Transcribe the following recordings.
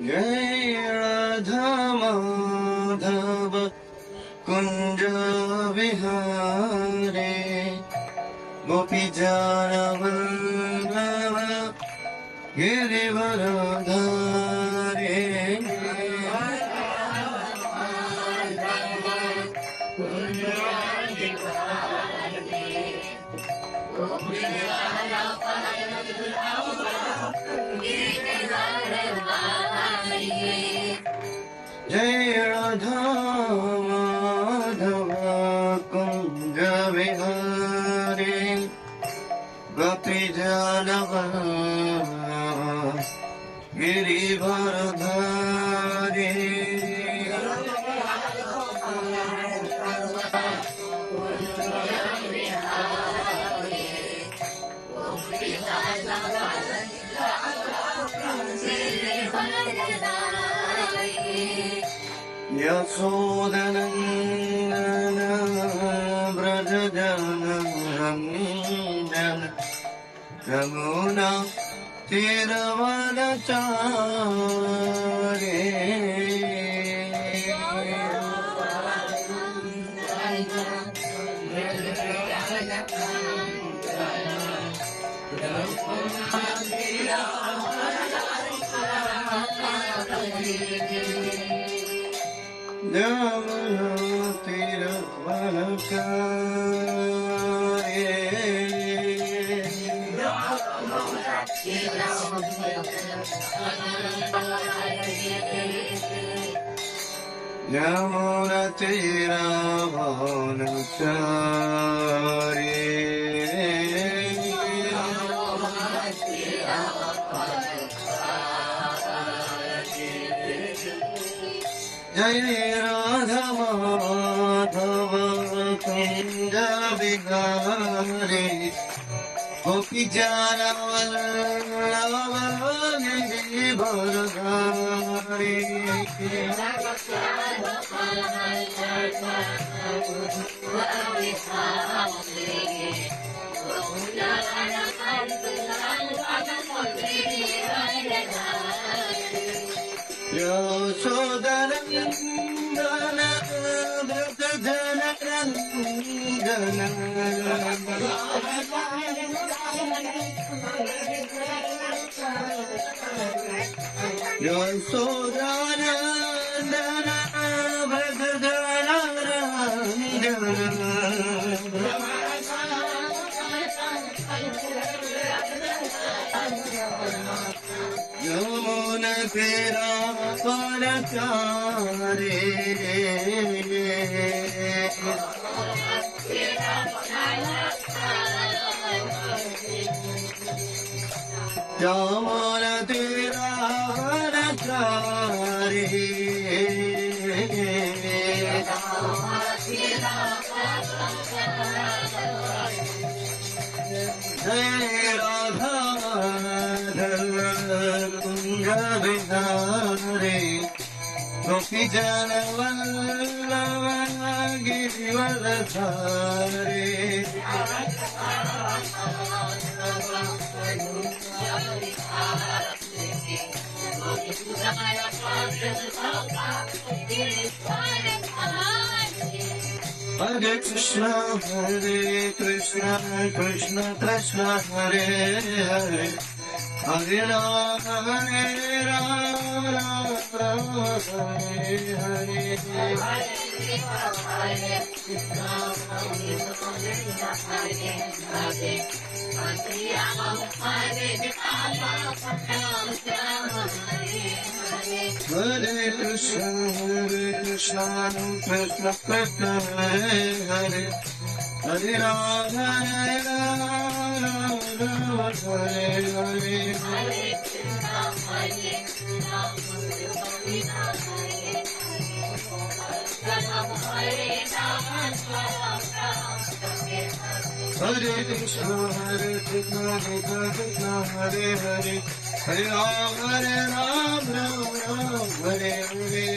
जय राधा माधव कुंज विहारे गोपी वल्लभ गिरिवरधारे जय राधा माधव कुंज विहारे गोपी गिरिवरधारे यशोदनन्दन व्रजजनरञ्जन यमुना तीरवनचारे यमुना तीरवनचारे यमुना तीरवनचारे जय राधा माधव कुंज विहारे गोपी वल्लभ गिरिवरधारे यशोदनन्दन व्रजजनरञ्जन यशोदनन्दन व्रजजनरञ्जन यमुना तीरवनचारे यमुना तीरवनचारे जय राधा माधव कुंज विहारे गोपी Vallabh गिरिवरधारे Hare Krishna Krishna Krishna Hare Hare Hare Ram Ram Ram Hare Hare Hare Krishna Krishna Krishna Hare Hare Hare Ram Ram Hare Hare Hare Krishna Krishna Hare Hare Hare Ram Ram Hare Hare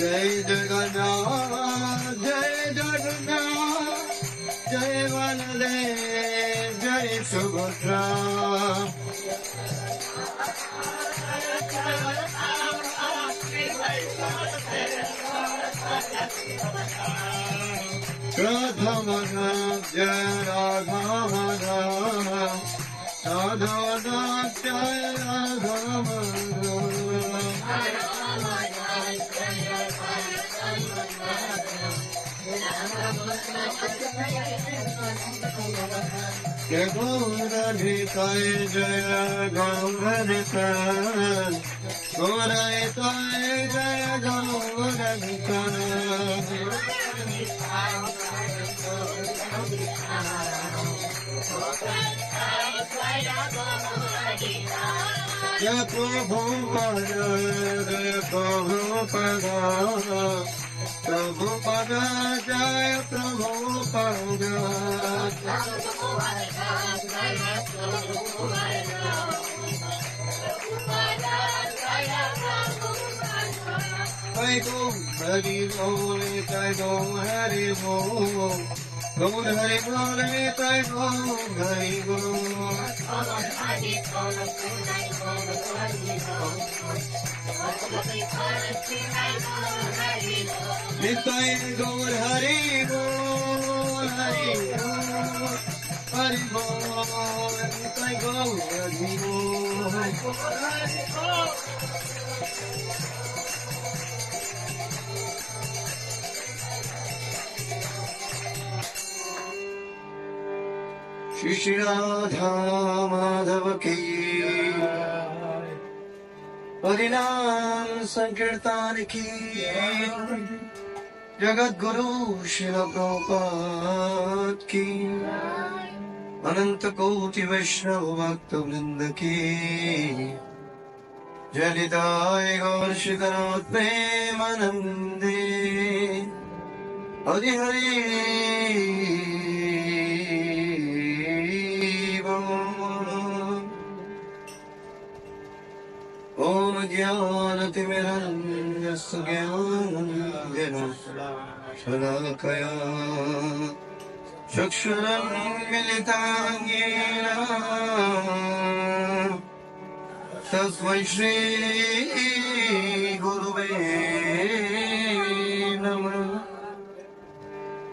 Jai Jagannath Jai Jagannath Baladev Jai Subhadra Radha Madhav Jai Radha Madhav Radha Madhav Jai Radha Jai Gauradhitai Jaya Gauradhitai Gauradhitai Jaya Gauradhitai Jai Prabhupada Jai Prabhupada Prabhupada Jai Prabhupada Jai Gom Hari Bol Jai Gom Hari Bol Gom Hari Bol Jai Gom Hari Bol Nitai Gaur Hari Bol Hari Bol Hari Bol Nitai Gaur Hari Bol Shri Radha Madhav ki Harinam Sankirtan ki Jagat Guru Srila Prabhupada ki Ananta Koti Vaishnava Bhakta Vrinda ki Jalitai Gaur Shikarat Premanande Hari Hari Om Jnanatimirandasya Jnanandjana Shalakaya Chakshuram Militam Yena Tasmai Shri Guruve Namah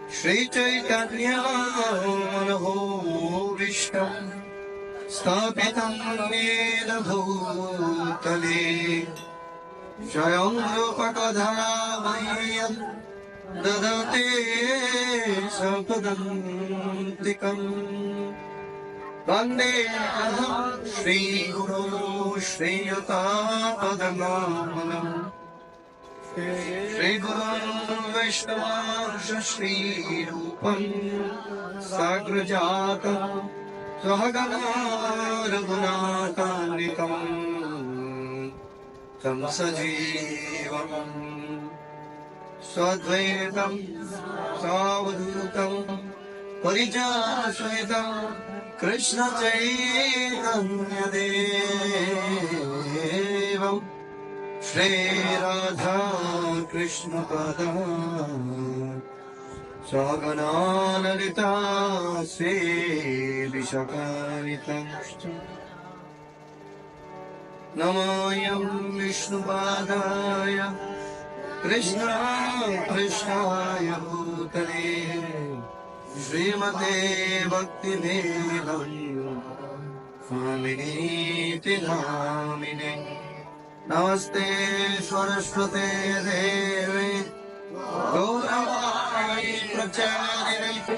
Shri Chaitanya Manoho Vishtam Stapitam Nila Bhutale Swayam Rupa Kadhamayam Dadate Sampadantikam Vande Aham Shri Guru Shri Yata Padamalam Shri Guru Vaishnava Shri Rupam Sagrajata Sahagana Raghunatanitam Tam Sajivam Sadvaitam Savadhutam Parijashitam Krishna Chaitanya Devam Shri Radha Krishna Padam Sagana Lalita Se Vishakaritam Namayam Vishnupadaya Krishna Krishnaya Bhutale Srimate Bhakti Vedam Swaminiti Namine Namaste Saraswate Devi Gauravai Pracharini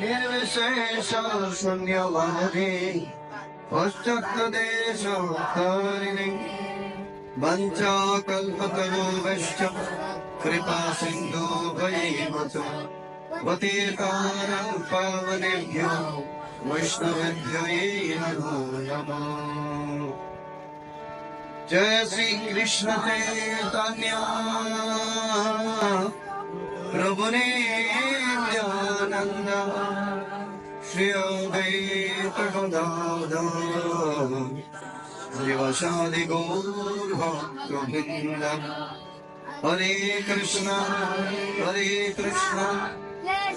Nirvishesha Shunyavadi Paschakadesha Tarini Vancha Kalpataruvashya Kripa Sindhu Bhayivata Vatirkaram Pavanebhyo Vaishnavibhyo Namo Namo Jai Sri Krishna Chaitanya Prabhu Nityananda Shri Advaita Gadadhar Srivasadi Gaur Bhakta Vrinda Hare Krishna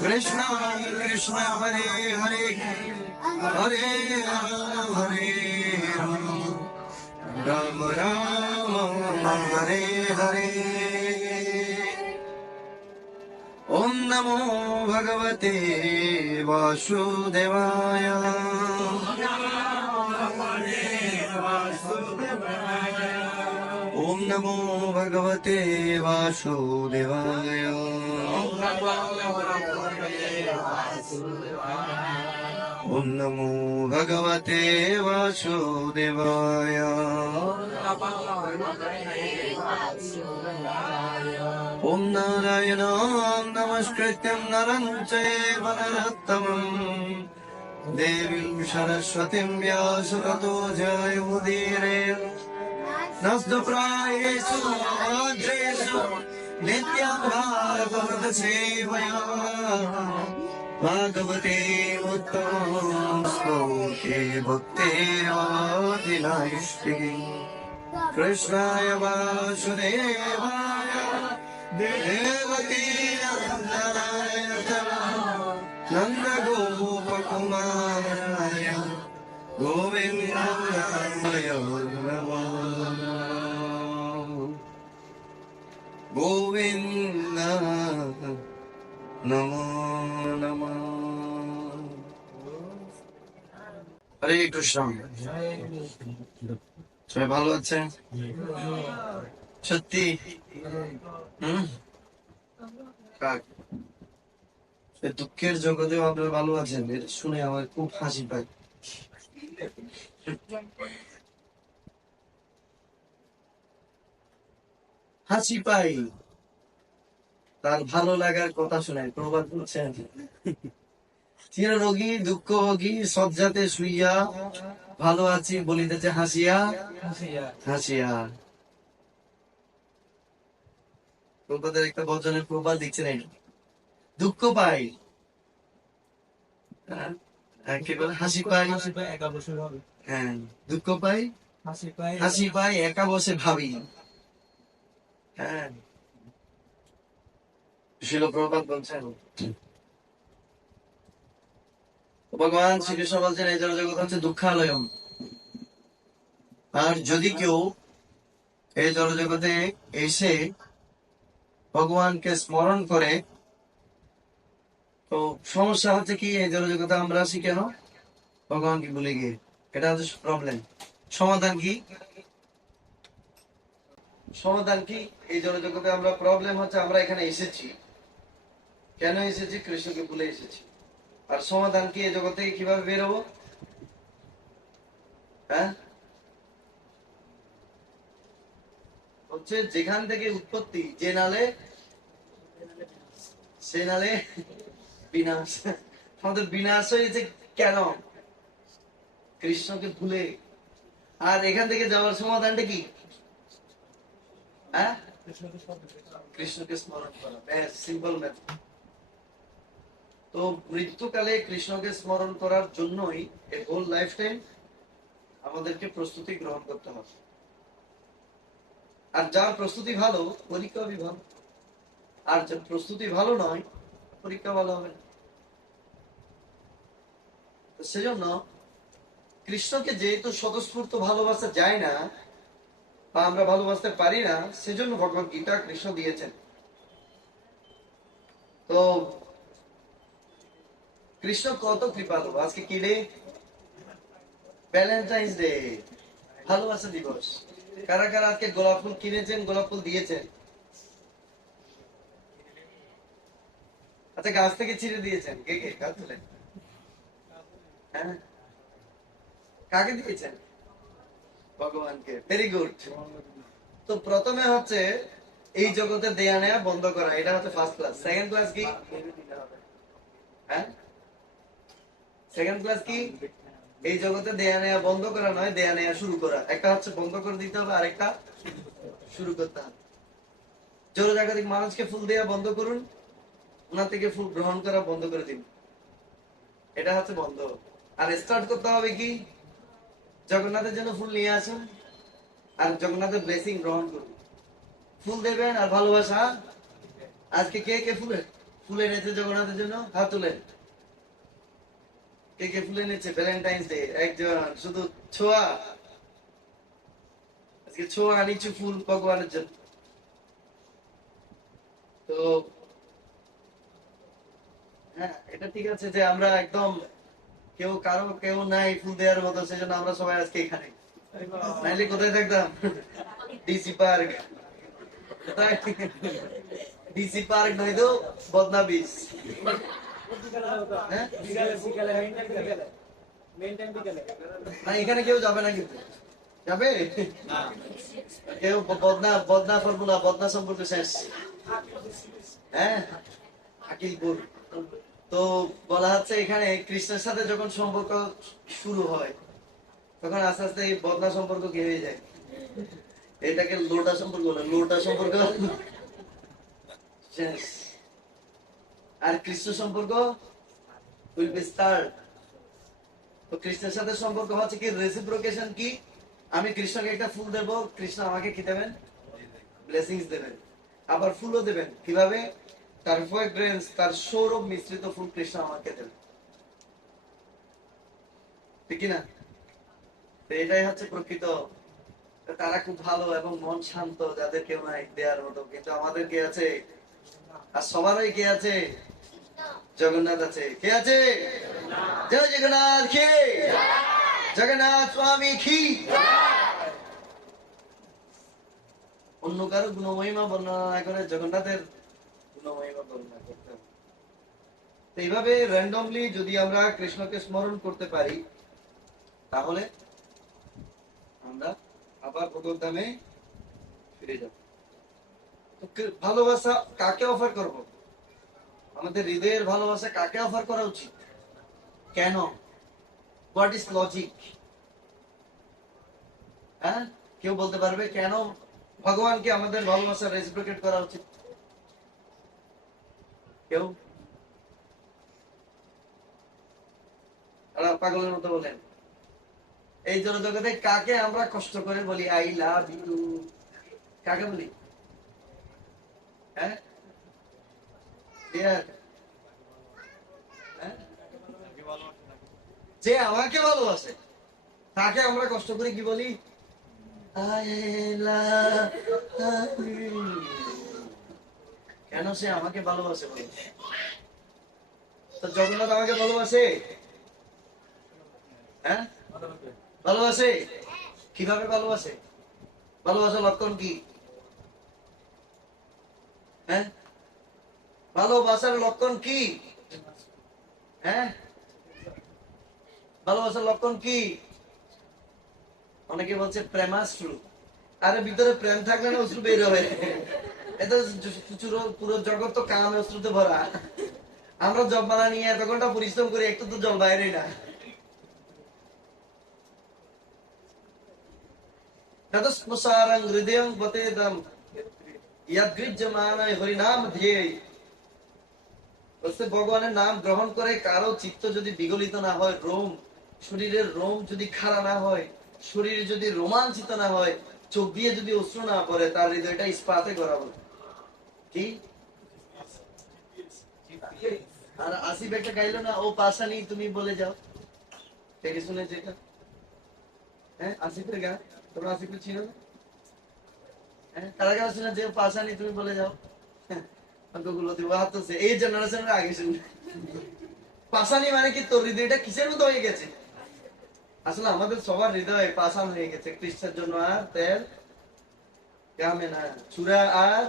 Krishna Krishna Hare Hare Hare Ram হরে রাম রাম রাম হরে হরে ওম নমো ভগবতে বাসুদেবায় ওম নমো ভগবতে বাসুদেবায় ওম নমো ভগবতে বাসুদেবায় ওম নারায়ণং নমস্কৃত্যং নরং চৈব নরোত্তমং দেবীং সরস্বতীং ব্যাসং ততো জয়মুদীরয়ে নস্ত প্রায়েষু ভদ্রেষু নিত্যং ভাগবত সেবয়া ভাগবতে উত্তমং শ্লোকে ভক্তেরাদিনাইষ্টিকি কৃষ্ণায় বাসুদেবায় দেবকী নন্দনায় নন্দ গোপকুমারায় গোবিন্দায় নমঃ গোবিন্দ নমো নমঃ হরে কৃষ্ণ। সবাই ভালো আছেন? সত্যি? দুঃখের জগতেও আপনারা ভালো আছেন, এটা শুনে আমার খুব হাসি পায়। হাসি পাই তার ভালো লাগার কথা শুনে। প্রবাদ বলছেন, চিররোগী দুঃখ ভোগী শয্যাতে শুইয়া ভালো আছি বলিতেছে হাসিয়া হাসিয়া। প্রবাদের একটা বচনের প্রবাদ দিচ্ছেন, এই দুঃখ পাই, কি বলে, হাসি পাই একা বসে ভাবি। হ্যাঁ, দুঃখ পাই হাসি পাই একা বসে ভাবি। হ্যাঁ, শিল প্রবাদ বলছেন। ভগবান শ্রীকৃষ্ণ বলছেন এই জগৎ হচ্ছে দুঃখালয়ম। আর যদি কেউ এই জগতে এসে ভগবানকে স্মরণ করে, তো সমস্যা হচ্ছে কি, এই জগতে আমরা আসি কেন? ভগবানকে ভুলে গিয়ে। এটা হচ্ছে প্রবলেম। সমাধান কি? সমাধান কি? এই জগতে আমরা প্রবলেম হচ্ছে আমরা এখানে এসেছি কেন এসেছি? কৃষ্ণকে ভুলে এসেছি। আর সমাধান কি? এই জগৎ থেকে কিভাবে বেরোবো? হ্যাঁ, হচ্ছে যেখান থেকে উৎপত্তি, যে নালে সে নালে বিনাশ। আমাদের বিনাশ হয়েছে কেন? কৃষ্ণকে ভুলে। আর এখান থেকে যাওয়ার সমাধানটা কি? হ্যাঁ, কৃষ্ণকে স্মরণ করা। Simple math. তো মৃত্যুকালে কৃষ্ণকে স্মরণ করার জন্যই এই হোল লাইফ টাইম আমাদেরকে প্রস্তুতি গ্রহণ করতে হবে। আর যার প্রস্তুতি ভালো, পরীক্ষা হবে ভালো। আর যার প্রস্তুতি ভালো নয়, পরীক্ষা ভালো হবে না। সেজন্য কৃষ্ণকে যেহেতু স্বতঃস্ফূর্ত ভালোবাসা যায় না, বা আমরা ভালোবাসতে পারি না, সেজন্য ভগবত গীতা কৃষ্ণ দিয়েছেন। তো কৃষ্ণ কত কৃপালু। আজকে কি ডে? ভ্যালেন্টাইন্স ডে, ভালোবাসা দিবস। কারা কারা আজকে গোলাপ ফুল কিনেছেন, গোলাপ ফুল দিয়েছেন? আচ্ছা, গাছ থেকে ছিঁড়ে দিয়েছেন? কে কে গাছ তুলেন? হ্যাঁ, কাকে দিয়েছেন? ভগবানকে। Very good. তো প্রথমে হচ্ছে এই জগতে দেয়া নেয়া বন্ধ করা, এটা হচ্ছে ফার্স্ট ক্লাস। সেকেন্ড ক্লাস কি? হ্যাঁ, সেকেন্ড ক্লাস কি? এই জগতে দেয়া নেয়া বন্ধ করা নয়, দেয়া নেয়া শুরু করা। একটা হচ্ছে বন্ধ করে দিতে হবে, আরেকটা শুরু করতে হবে। জোরে জায়গাধিক মানুষকে ফুল দেয়া বন্ধ করুন, ওনার থেকে ফুল গ্রহণ করা বন্ধ করে দিন। এটা হচ্ছে বন্ধ। আর স্টার্ট করতে হবে কি? জগন্নাথের জন্য ফুল নিয়ে আসুন আর জগন্নাথের ব্লেসিং গ্রহণ করুন। ফুল দেবেন আর ভালোবাসা। আজকে কে কে ফুলের ফুল এনেছে জগন্নাথের জন্য, হাত তুলেন। কে কে ফুল এনেছে ভ্যালেন্টাইন্স ডে? একজন। শুধু ছোঁয়া? আজকে ছোঁয়া আনিছু ফুল ভগবানের জন্য। তো হ্যাঁ, এটা ঠিক আছে যে আমরা একদম কেউ নাই ফুল দেওয়ার মতো, সেজন্য আমরা সবাই আজকে এখানে। নাইলে কোথায় থাকতাম? DC park. কোথায়? ডিসি পার্ক নয় তো বদনা বিচ। হ্যাঁ, না এখানে কেউ যাবে না কিন্তু। যাবে কেউ? বদনা বদনা ফর্মুলা, বদনা সম্পর্ক শেষ। হ্যাঁ, আকিলপুর। তো বলা হচ্ছে এখানে কৃষ্ণের সাথে যখন সম্পর্ক শুরু হয়, তখন আস্তে আস্তে এই বদনা সম্পর্ক কি হয়ে যায়? এটাকে লোটা সম্পর্ক বলে, লোটা সম্পর্ক শেষ। আর কৃষ্ণ সম্পর্ক উইল বি স্টার্ট। তো কৃষ্ণের সাথে সম্পর্ক হচ্ছে কি রেসিপ্রোকেশন। কি আমি কৃষ্ণকে একটা ফুল দেব, কৃষ্ণ আমাকে কি দেবেন? ব্লেসিংস দেবেন। আবার ফুলও দেবেন। কিভাবে? তার ফ্রেগ্রেন্স, তার সৌরভ মিশ্রিত ফুল কৃষ্ণ আমাকে দেবেন। ঠিক না? তো এটাই হচ্ছে প্রকৃত। তারা খুব ভালো এবং মন শান্ত, যাদের কেউ নাই দেওয়ার মতো। কিন্তু আমাদের কে আছে? আর সবারই কে আছে? জগন্নাথ আছে। কে আছে? জয় জগন্নাথ। কে? জগন্নাথ স্বামী কি? অন্য কারো গুণমহিমা বর্ণনা না করে জগন্নাথের গুণমহিমা বর্ণনা করতে হবে। এইভাবে র্যান্ডমলি যদি আমরা কৃষ্ণকে স্মরণ করতে পারি, তাহলে আমরা আবার ভগবত ধামে ফিরে যাব। ভালোবাসা কাকে অফার করব? আমাদের হৃদয়ের ভালোবাসা কাকে অফার করা উচিত? কেন? What is logic? হ্যাঁ, কেউ বলতে পারবে কেন ভগবানকে আমাদের ভালোবাসা রেসিপ্রোকেট করা উচিত? কেউ? পাগলের মতো বলেন। এই জগতে কাকে আমরা কষ্ট করে বলি আই লাভ ইউ? কাকে বলি? হ্যাঁ, যে আমাকে ভালোবাসে তাকে আমরা কষ্ট করে কি বলি? I love you। কেন? সে আমাকে ভালোবাসে বলে। তো জগন্নাথ আমাকে ভালোবাসে? হ্যাঁ, ভালোবাসে। কিভাবে ভালোবাসে? ভালোবাসার লক্ষণ কি? হ্যাঁ, ভালোবাসার লক্ষণ কি? হ্যাঁ, ভালোবাসার লক্ষণ কি? অনেকে বলছে প্রেমাশ্রু। আরে ভিতরে প্রেম থাকলে না অশ্রু বের হবে। এটা পুরো জগৎ তো কামে অশ্রুতে ভরা। আমরা জবমালা নিয়ে এত ঘন্টা পরিশ্রম করি, একটু তো জল বাইরে না। ততস্পসারং হৃদয়ং বতেদম ইয়াদৃজ্যমানায় হরিনাম ধ্যেয়। বলছে ভগবানের নাম গ্রহণ করে কারো চিত্ত যদি বিগলিত না হয়, শরীরের রোম যদি খাড়া না হয়, শরীর যদি রোমাঞ্চিত না হয়, চোখ দিয়ে যদি অশ্রু না পড়ে, তার হৃদয়টা ইস্পাতে করাবো। কি? আর আসিফ একটা গাইলো না, ও পাশানি তুমি বলে যাও। থেকে শুনেছে এটা? হ্যাঁ, আসিফের গান। তোমরা আসিফের ছিল না? হ্যাঁ, তারা গান শুনে যে পাশানি তুমি বলে যাও। অঙ্কগুলো দিব হাত তুলছে। এই জেনারেশনের আগে শুনে পাশানি মানে কি? তোর হৃদয়টা কিসের মতো হয়ে গেছে? আসলে আমাদের সবার হৃদয় পাষাণ হয়ে গেছে। কৃষ্ণের জন্য আর তেল কামে না, চূড়া আর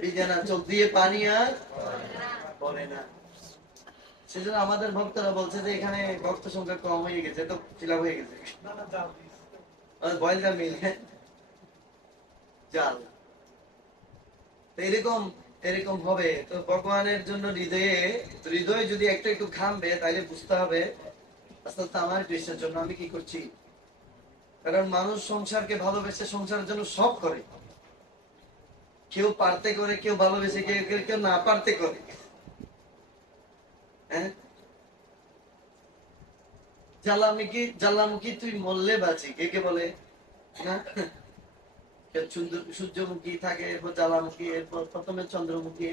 ভিজে না, চোখ দিয়ে পানি আর পড়ে না। সেজন্য আমাদের ভক্তরা বলছে যে এখানে ভক্ত সংখ্যা কম হয়ে গেছে, তো ফিল হয়ে গেছে। বয়েল মিল জাল। তো এরকম এরকম হবে। তো ভগবানের জন্য হৃদয় যদি একটু একটু ঘামবে, তাইলে বুঝতে হবে আস্তে আস্তে আমার কৃষ্ণের জন্য আমি কি করছি। কারণ মানুষ সংসারকে ভালোবেসে সংসারের জন্য সব করে। কেউ পারতে করে, কেউ ভালোবেসে, কেউ না পারতে করে। হ্যাঁ, জ্বালামুখী তুই মরলে বাঁচি, কে কে বলে না? সূর্যমুখী থাকে, এরপর জ্বালামুখী, এরপর প্রথমে চন্দ্রমুখী।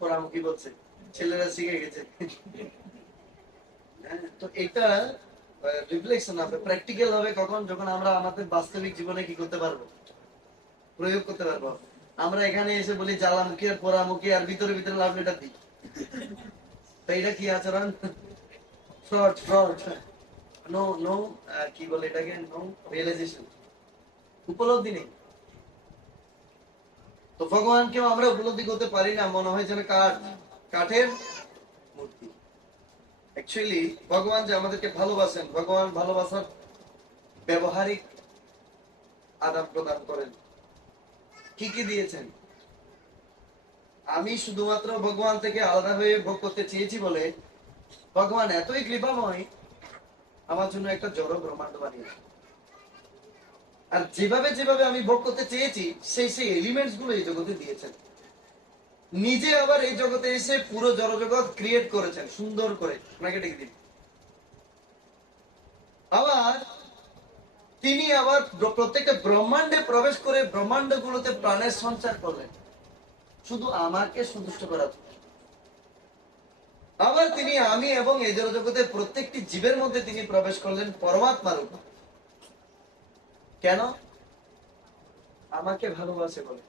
পোড়ামুখী বলছে, ছেলেরা শিখে গেছে। তো এটা রিফ্লেকশন হবে, প্র্যাকটিক্যাল হবে কখন? যখন আমরা আমাদের বাস্তবিক জীবনে কি করতে পারবো, প্রয়োগ করতে পারবো। আমরা এখানে এসে বলি জ্বালামুখী আর পোড়ামুখী, আর ভিতরে ভিতরে লাভ লেটার দিই। তো এটা কি আচরণ? Fraud, fraud. নো নো, কি বলে এটাকে, নো রিয়েলাইজেশন, উপলব্ধি নেই। তো ভগবানকেও আমরা উপলব্ধি করতে পারি না, মনে হয় যেন কাঠের মূর্তি। অ্যাকচুয়ালি ভগবান যে আমাদেরকে ভালোবাসেন, ভগবান ভালোবাসার ব্যবহারিক আদান প্রদান করেন। কি কি দিয়েছেন? আমি শুধুমাত্র ভগবান থেকে আলাদা হয়ে ভোগ করতে চেয়েছি বলে ভগবান এতই কৃপাময়, আমার জন্য একটা জড় ব্রহ্মাণ্ড বানিয়েছে। আর যেভাবে যেভাবে আমি ভোগ করতে চেয়েছি, সেই এলিমেন্টস গুলো এই জগতে দিয়েছেন। নিজে আবার এই জগতে এসে পুরো জড়জগৎ ক্রিয়েট করেছেন সুন্দর করে, আপনাকে ডেকে দিন। আবার তিনি আবার প্রত্যেকটা ব্রহ্মাণ্ডে প্রবেশ করে ব্রহ্মাণ্ড গুলোতে প্রাণের সঞ্চার করলেন, শুধু আমাকে সন্তুষ্ট করার জন্য। আবার তিনি আমি এবং এই জগতের প্রত্যেকটি জীবের মধ্যে তিনি প্রবেশ করলেন পরমাত্মার রূপে। কেন? আমাকে ভালোবাসে বলে।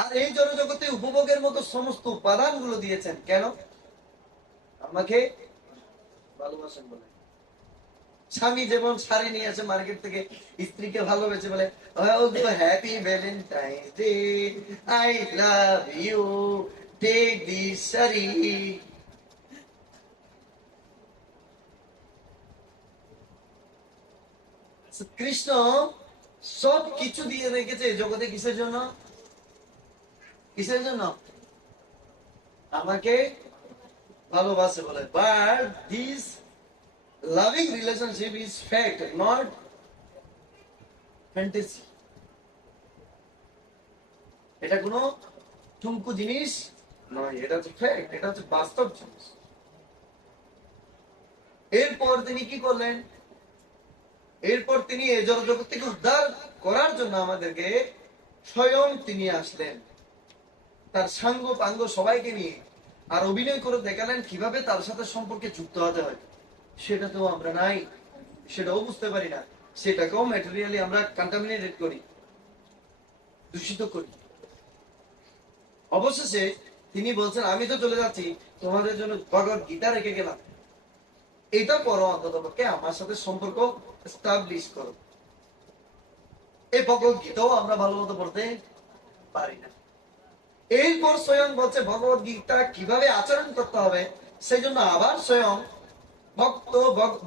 আর এই জগতে উপভোগের মতো সমস্ত উপাদান গুলো দিয়েছেন কেন? আমাকে ভালোবাসেন বলে। স্বামী যেমন শাড়ি নিয়ে আসে মার্কেট থেকে, স্ত্রীকে ভালোবেসে বলে happy Valentine's Day, I love you, take this sari. Krishna সব কিছু দিয়ে রেখেছে জগতে কিসের জন্য? কিসের জন্য? আমাকে ভালোবাসে বলে। But this loving relationship is fact, not fantasy. এটা কোনো ঠুমকু জিনিস নয়, এটা হচ্ছে ফ্যাক্ট, এটা হচ্ছে বাস্তব জিনিস। এরপর তিনি কি করলেন? এরপর তিনি এই জগৎ থেকে উদ্ধার করার জন্য আমাদেরকে স্বয়ং তিনি আসলেন, তার সাঙ্গ পাঙ্গ সবাইকে নিয়ে, আর অভিনয় করে দেখালেন কিভাবে তার সাথে সম্পর্কে যুক্ত হতে হয়। সেটা তো আমরা নাই, সেটাও বুঝতে পারি না, সেটাকেও ম্যাটেরিয়ালি আমরা কন্টামিনেটেড করি, দূষিত করি। অবশেষে তিনি বলছেন আমি তো চলে যাচ্ছি, তোমাদের জন্য ভগবত গীতা রেখে গেলাম, এটা পড়ো, অন্ততপক্ষে আমার সাথে সম্পর্ক এস্টাবলিশ করো। এই ভগবত গীতাও আমরা ভালো মতো পড়তে পারি না। এরপর স্বয়ং বলছে ভগবত গীতা কিভাবে আচরণ করতে হবে, সেই জন্য আবার স্বয়ং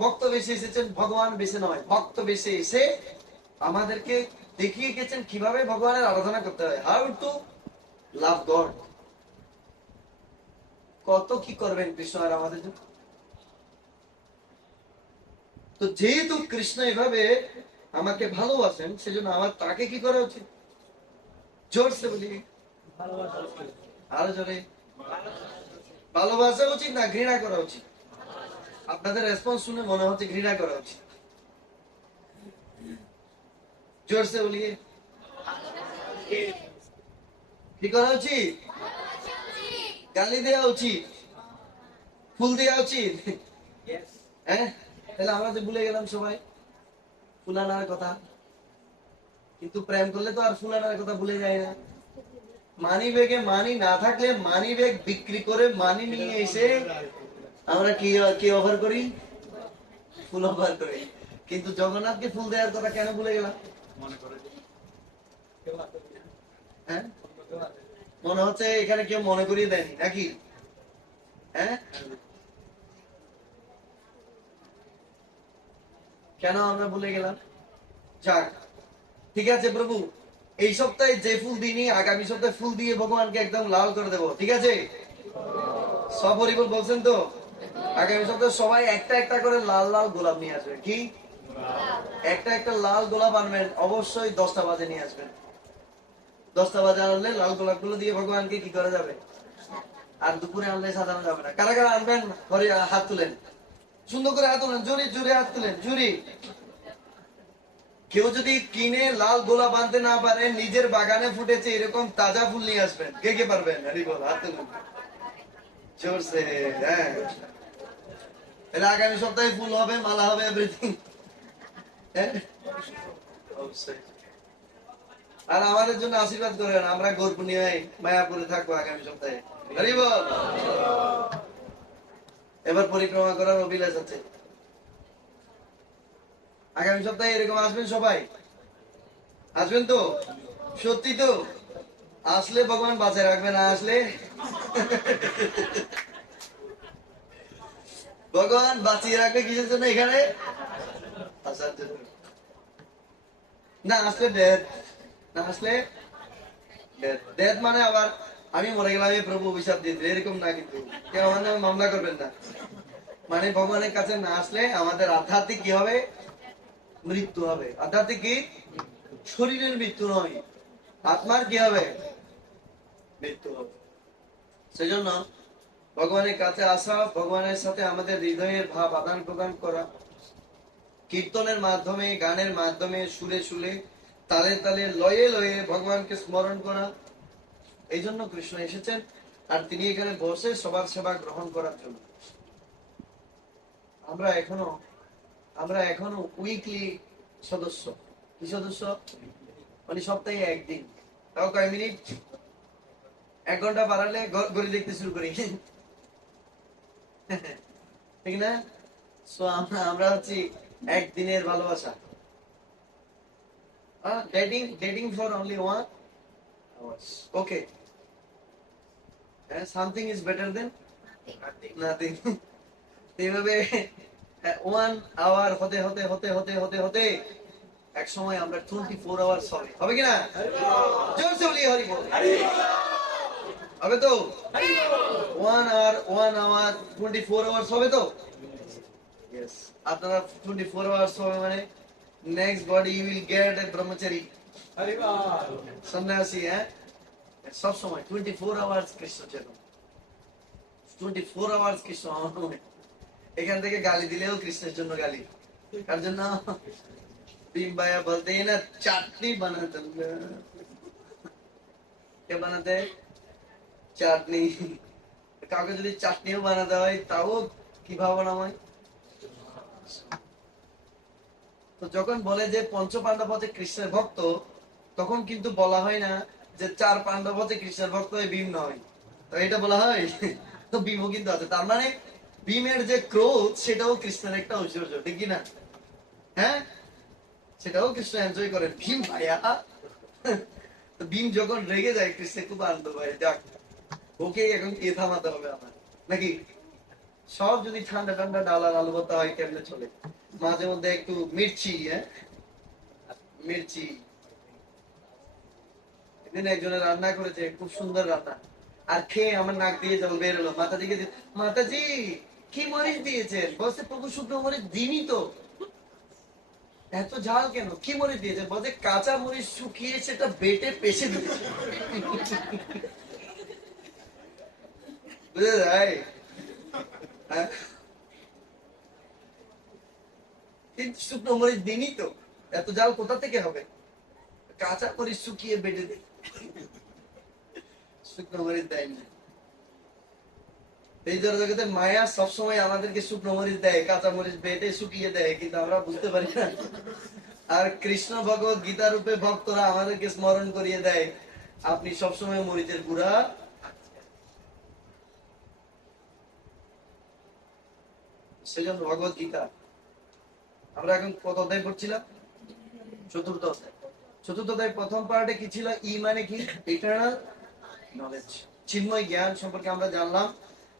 ভক্ত বেশি এসেছেন, ভগবান বেশি নয়, ভক্ত বেশি এসে আমাদেরকে দেখিয়ে গেছেন কিভাবে ভগবানের আরাধনা করতে হয়, হাউ টু লাভ গড। কত কি করবেন কৃষ্ণ আর আমাদের জন্য। তো যেহেতু কৃষ্ণ এভাবে আমাকে ভালোবাসেন, সেজন্য আমার তাকে কি করা উচিত? জোরসে বলি, আরো জোরে, ভালোবাসা উচিত না ঘৃণা করা উচিত? আপনাদের রেসপন্স শুনে মনে হচ্ছে ঘৃণা করা উচিত। জোরসে বলিয়ে, কি করা উচিত? গালি দেওয়া উচিত? ফুল দেওয়া উচিত? হ্যাঁ, তাহলে আমরা যে ভুলে গেলাম সবাই ফুল আনার কথা, কিন্তু প্রেম করলে তো আর ফুল আনার কথা ভুলে যায় না। মানি ব্যাগে মানি না থাকলে মানি ব্যাগ বিক্রি করে মানি নিয়ে এসে আমরা কি অফার করি? ফুল অফার করি। কিন্তু জগন্নাথকে ফুল দেওয়ার কথা কেন ভুলে গেলাম? হ্যাঁ, মনে হচ্ছে এখানে কেউ মনে করিয়ে দেয়নি নাকি? হ্যাঁ, কেন আমরা ভুলে গেলাম? যাক, ঠিক আছে প্রভু, এই সপ্তাহে যে ফুল দিইনি আগামী সপ্তাহে ফুল দিয়ে ভগবানকে একদম লাল করে দেবো, ঠিক আছে? সপরিবল বলছেন তো? আগামী সপ্তাহে সবাই একটা একটা করে লাল লাল গোলাপ নিয়ে আসবে। কি একটা একটা লাল গোলাপ আনবেন, অবশ্যই 10টা বাজে নিয়ে আসবেন। 10টা বাজে আনলে লাল গোলাপ গুলো দিয়ে ভগবানকে কি করা যাবে। আর দুপুরে আনলে সাজানো যাবে না। কারা কারা আনবেন হাত তুলেন, সুন্দর করে হাত তুলেন, জোরে জোরে হাত তুলেন, জুরি। কেউ যদি কিনে লাল গোলাপ আনতে না পারে, নিজের বাগানে ফুটেছে এরকম তাজা ফুল নিয়ে আসবেন। কে কে পারবেন? আরে বল, হাত তুলুন জোরসে। হ্যাঁ, তাহলে আগামী সপ্তাহে ফুল হবে, মালা হবে, এভরিথিং। হ্যাঁ, অবশ্যই। আর আমাদের জন্য আশীর্বাদ করেন, আমরা গর্ভনীয় মায়াপুরে থাকবো আগামী সপ্তাহে। আরে বল। এবার পরিক্রমা করার অভিলাষ আছে। আগামী সপ্তাহে এরকম আসবেন সবাই? আসবেন তো? সত্যি তো? আসলে ভগবান বাঁচায় রাখবে, না আসলে ভগবান বাঁচিয়ে রাখবে কিসের জন্য? এখানে আসার জন্য। না আসলে ডেথ, না আসলে ডেথ। ডেথ মানে আবার আমি মরে গেলাম, এই প্রভু অভিশাপ দিয়ে দিল, এরকম না। কিন্তু কেউ আমার নামে মামলা করবেন না। মানে ভগবানের কাছে না আসলে আমাদের আধ্যাত্মিক কি হবে? মৃত্যু হবে। আধ্যাত্মিক কি? শরীরের মৃত্যু নয়, আত্মার কি হবে? মৃত্যু হবে। সেজন্য ভগবানের কাছে আসা, ভগবানের সাথে আমাদের হৃদয়ের ভাব আদান প্রদান করা, কীর্তনের মাধ্যমে, গানের মাধ্যমে, সুরে সুরে, তালে তালে, লয়ে লয়ে ভগবানকে স্মরণ করা। এই জন্য কৃষ্ণ এসেছেন, আর তিনি এখানে বসে সবার সেবা গ্রহণ করার জন্য। আমরা এখনো উইকলি সদস্য। কি সদস্য? মানে সপ্তাহে একদিন, তাও কয় মিনিট? 1 ঘন্টা বাড়ালে ঘড়ি দেখতে শুরু করি, ঠিক না? সো আমরা হচ্ছি একদিনের ভালোবাসা। Dating for only 1 hour। Okay, something is better then nothing. এইভাবে 1 hour হতে হতে হতে হতে হতে হতে এক সময় আমরা 24 hours হবে। হবে কিনা? জোরসে বলি হরি বল। হবে তো? 1 hour 24 hours হবে তো? Yes. আপনারা 24 hours হবে মানে next body you will get a brahmachari, সন্ন্যাসী। হ্যাঁ, সব সময় 24 hours কৃষ্ণ চেতন, 24 hours কৃষ্ণ আমরময়। এখান থেকে গালি দিলেও কৃষ্ণের জন্য গালি। কার জন্য? ভীম ভাইয়া বলতে না চাটনি বানাতেন। কে বানাতে? চাটনি। কাউকে যদি চাটনিও বানাতে হয় তাও কি ভাবনা হয়? তো যখন বলে যে পঞ্চপাণ্ডব হচ্ছে কৃষ্ণের ভক্ত, তখন কিন্তু বলা হয় না যে 4 পাণ্ডব হচ্ছে কৃষ্ণের ভক্ত, ভীম নয়। তো এটা বলা হয়। তো ভীমও কিন্তু আছে। তার মানে ভীমের যে ক্রোধ, সেটাও কৃষ্ণের একটা ঐশ্বর্য, ঠিক কিনা? হ্যাঁ, সেটাও কৃষ্ণ এনজয় করেন। ভীম ভাইয়া, তো ভীম যখন রেগে যায়, কৃষ্ণ খুব আনন্দ পায়, যাক ওকে এখন এ থামাতে হবে আমার, নাকি? সব যদি ঠান্ডা ঠান্ডা ডালার আলু ভর্তা হয় কেমনে চলে? মাঝে মধ্যে একটু মির্চি, মির্চি। একদিন একজনের রান্না করেছে, খুব সুন্দর রান্না, আর খেয়ে আমার নাক দিয়ে জল বের হলো। মাতাজিকে মাতাজি কি মরিচ দিয়েছেন? বলছে প্রভু শুকনো মরিচ দিনই তো, এত ঝাল কেন? কি মরিচ দিয়েছে? বলছে কাঁচা মরিচ শুকিয়ে সেটা বেটে পেশে দিয়েছে। বুঝে যায়? হ্যাঁ? কিন্তু শুকনো মরিচ দিনই তো, এত ঝাল কোথা থেকে হবে? কাঁচা মরিচ শুকিয়ে বেটে দিই, শুকনো মরিচ দেয়নি। এই জগতে মায়া সবসময় আমাদেরকে শুকনো মরিচ দেয়, কাঁচা মরিচ বেটে শুকিয়ে দেয়, কিন্তু আমরা বুঝতে পারি না। আর কৃষ্ণ ভগবত গীতা রূপে ভক্তরা আমাদেরকে স্মরণ করিয়ে দেয়, আপনি সবসময় মরিচের গুঁড়া। সেজন্য ভগবত গীতা আমরা এখন কত অধ্যায় পড়ছিলাম? 4th অধ্যায়। 4th অধ্যায় প্রথম পার্টে কি ছিল? ই মানে কি? ইটারনাল নলেজ, চিন্ময় জ্ঞান সম্পর্কে আমরা জানলাম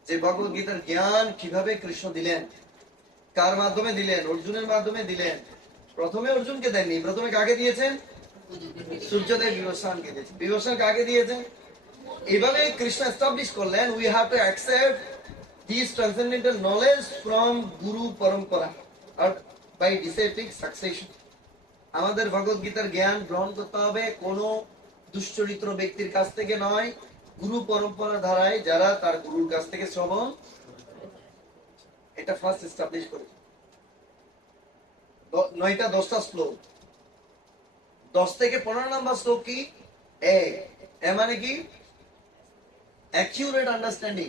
যে ভগবত গীতার জ্ঞান কিভাবে কৃষ্ণ দিলেন, কার মাধ্যমে দিলেন? অর্জুনের মাধ্যমে দিলেন। প্রথমে অর্জুনকে দেননি, প্রথমে কাকে দিয়েছেন? সূর্যদেব বিভীষণকে দিয়েছেন। বিভীষণ কাকে দিয়েছেন? এভাবে কৃষ্ণ এস্টাবলিশ করলেন, we have to accept this transcendental knowledge from গুরু পরম্পরা আর বাই ডিসেপ্টিভ সাকসেশন। আমাদের ভগবত গীতার জ্ঞান গ্রহণ করতে হবে কোন দুশ্চরিত্র ব্যক্তির কাছ থেকে নয়, গুরু পরম্পরা ধারায় যারা তার গুরুর কাছ থেকে শ্রবণ। এটা ফার্স্ট এস্টাবলিশ করে 9টা 10টা শ্লোক। 10 থেকে 15 নম্বর শ্লোক কি? এ মানে কি? Accurate understanding.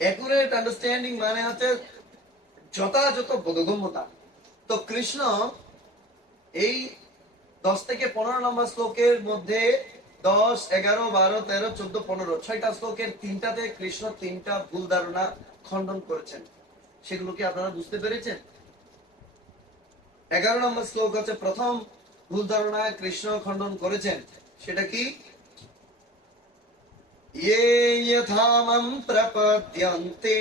অ্যাকুরেট আন্ডারস্ট্যান্ডিং মানে হচ্ছে যথাযথ বোধগম্যতা। তো কৃষ্ণ এই 10 থেকে 15 নম্বর শ্লোকের মধ্যে 10, 11, 12, 13, 14, 15 6টা শ্লোকের 3টাতে কৃষ্ণ 3টা ভুল ধারণা খণ্ডন করেছেন। সেগুলো কি আপনারা বুঝতে পেরেছেন? 11 নম্বর শ্লোক হচ্ছে প্রথম ভুল ধারণা কৃষ্ণ খণ্ডন করেছেন। সেটা কি? ये यथा मम प्रपद्यन्ते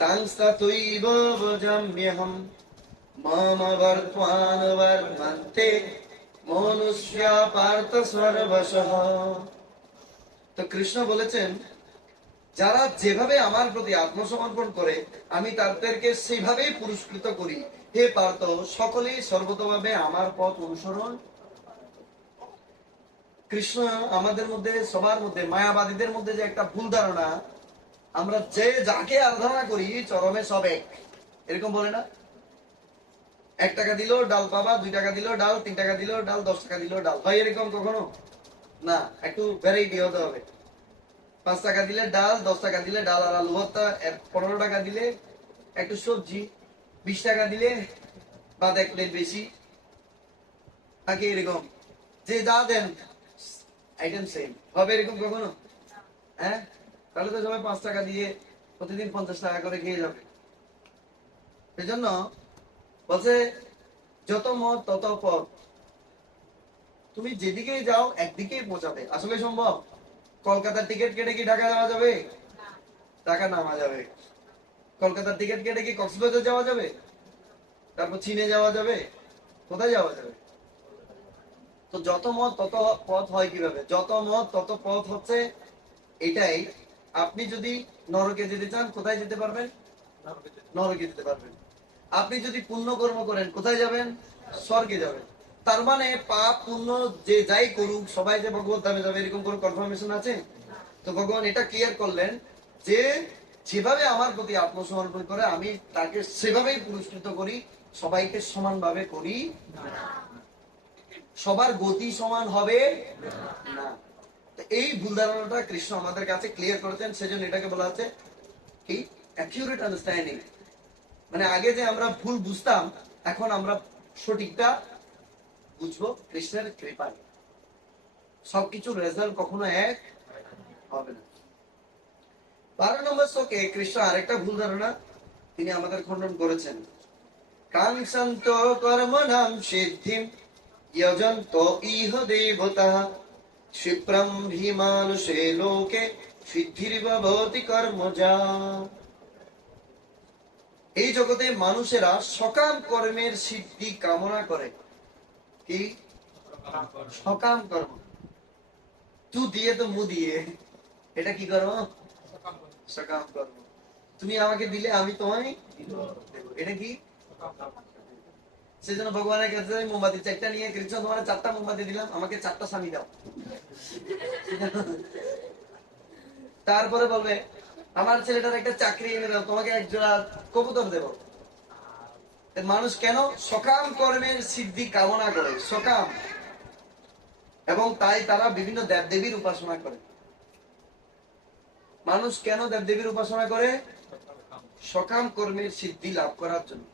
तंस्तथैव भजाम्यहम् मम वर्त्मानुवर्तन्ते मनुष्या पार्थ सर्वशः। তো কৃষ্ণ বলেছেন, যারা যেভাবে আমার প্রতি আত্মসমর্পণ করে আমি তাদেরকে সেইভাবেই পুরস্কৃত করি। হে পার্থ, সকলেই সর্বতভাবে আমার পথ অনুসরণ। কৃষ্ণ আমাদের মধ্যে, সবার মধ্যে, মায়াবাদীদের মধ্যে যে একটা ভুল ধারণা, আমরা যে যাকে আরাধনা করি চরমে সব এক, এরকম বলে না? 1 টাকা দিল ডাল পাবা, 2 টাকা দিল ডাল, 3 টাকা দিল ডাল, 10 টাকা দিল ডাল। হয় এরকম কখনো? না, একটু ভ্যারাইটি হতে হবে। 5 টাকা দিলে ডাল, 10 টাকা দিলে ডাল আর আলু ভর্তা, 15 টাকা দিলে একটু সবজি, 20 টাকা দিলে ভাত 1 প্লেট বেশি। নাকি এরকম যে যা দেন আইটেম সেম হবে? এরকম কখনো? হ্যাঁ, তাহলে তো সবাই 5 টাকা দিয়ে প্রতিদিন 50 টাকা করে খেয়ে যাবে। সেজন্য বলছে যত মত তত পথ। তুমি যেদিকে যাও একদিকেই পৌঁছাবে। আসলে সম্ভব? কলকাতার টিকিট কেটে কি ঢাকা যাওয়া যাবে? ঢাকা নামা যাবে। কলকাতার টিকিট কেটে কি কক্সবাজার যাওয়া যাবে? তারপর চীনে যাওয়া যাবে? কোথায় যাওয়া যাবে? তো যত মত তত পথ হয় কিভাবে? যত মত তত পথ হচ্ছে এটাই। আপনি যদি নরকে যেতে চান, কোথায় যেতে পারবেন? নরকে যেতে পারবেন। আপনি যদি পুণ্য কর্ম করেন, কোথায় যাবেন? স্বর্গে যাবেন। তার মানে পাপ পুণ্য যে যাই করুক সবাই যে ভগবত ধামে যাবে এরকম কোন কনফার্মেশন আছে? তো ভগবান এটা ক্লিয়ার করলেন যে যেভাবে আমার প্রতি আত্মসমর্পণ করে আমি তাকে সেভাবেই পুরস্কৃত করি। সবাইকে সমানভাবে করি না। সবার গতি সমান হবে না। এই ভুল ধারণাটা কৃষ্ণ আমাদের কাছে ক্লিয়ার করেছেন। সেজন্য এটাকে বলা হচ্ছে কি? Accurate understanding. মানে আগে যে আমরা ভুল বুঝতাম, এখন আমরা সঠিকটা বুঝবো কৃষ্ণের কৃপায়। সবকিছুর রেজাল্ট কখনো এক হবে না। 12 নম্বর শ্লোকে কৃষ্ণ আরেকটা ভুল ধারণা তিনি আমাদের খণ্ডন করেছেন। কাঙ্ক্ষন্ত কর্মণাম সিদ্ধিম যজন্ত ইহ দেবতাঃ ক্ষিপ্রম হি মানুষে লোকে সিদ্ধির্ব ভবতি কর্মজা। এই জগতে মানুষেরা সকাম কর্মের সিদ্ধি কামনা করে। কি? সকাম কর্ম। তু দিয়ে তো মু দিয়ে, এটা কি কর্ম? সকাম কর্ম। তুমি আমাকে দিলে আমি তোমায় দেব, এটা কি? সেজন্য ভগবানের কাছে মোমবাতি 4টা নিয়ে, কৃষ্ণ তোমার 4টা মোমবাতি দিলাম, আমাকে 4টা স্বামী দাও। তারপরে বলবে আমার ছেলেটার একটা চাকরি এনে দাও, তোমাকে 1 জোড়া কবুতর দেব। মানুষ কেন সকাম কর্মের সিদ্ধি কামনা করে? সকাম। এবং তাই তারা বিভিন্ন দেবদেবীর উপাসনা করে। মানুষ কেন দেবদেবীর উপাসনা করে? সকাম কর্মের সিদ্ধি লাভ করার জন্য,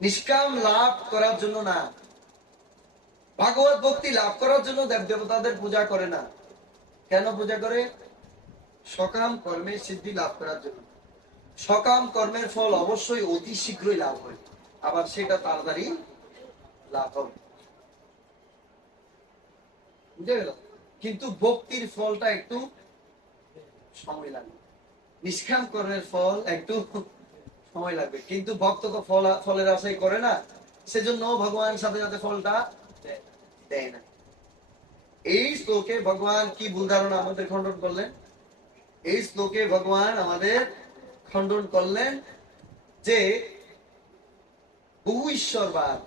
নিষ্কাম লাভ করার জন্য না। ভাগবত ভক্তি লাভ করার জন্য দেব দেবতাদের পূজা করে না। কেন পূজা করে? সকাম কর্মের সিদ্ধি লাভ করার জন্য। সকাম কর্মের ফল অবশ্যই অতি শীঘ্রই লাভ হয়, আবার সেটা তাড়াতাড়ি লাভ হবে। বুঝে গেল? কিন্তু ভক্তির ফলটা একটু সময় লাগবে, নিষ্কাম কর্মের ফল একটু সময় লাগবে। কিন্তু ভক্ত তো ফলের আশাই করে না, সেজন্য ভগবান সাথে সাথে ফলটা দেয় না। এই শ্লোকে ভগবান কি ভুল ধারণা আমাদের খণ্ডন করলেন? এই শ্লোকে ভগবান আমাদের খণ্ডন করলেন যে বহু ঈশ্বরবাদ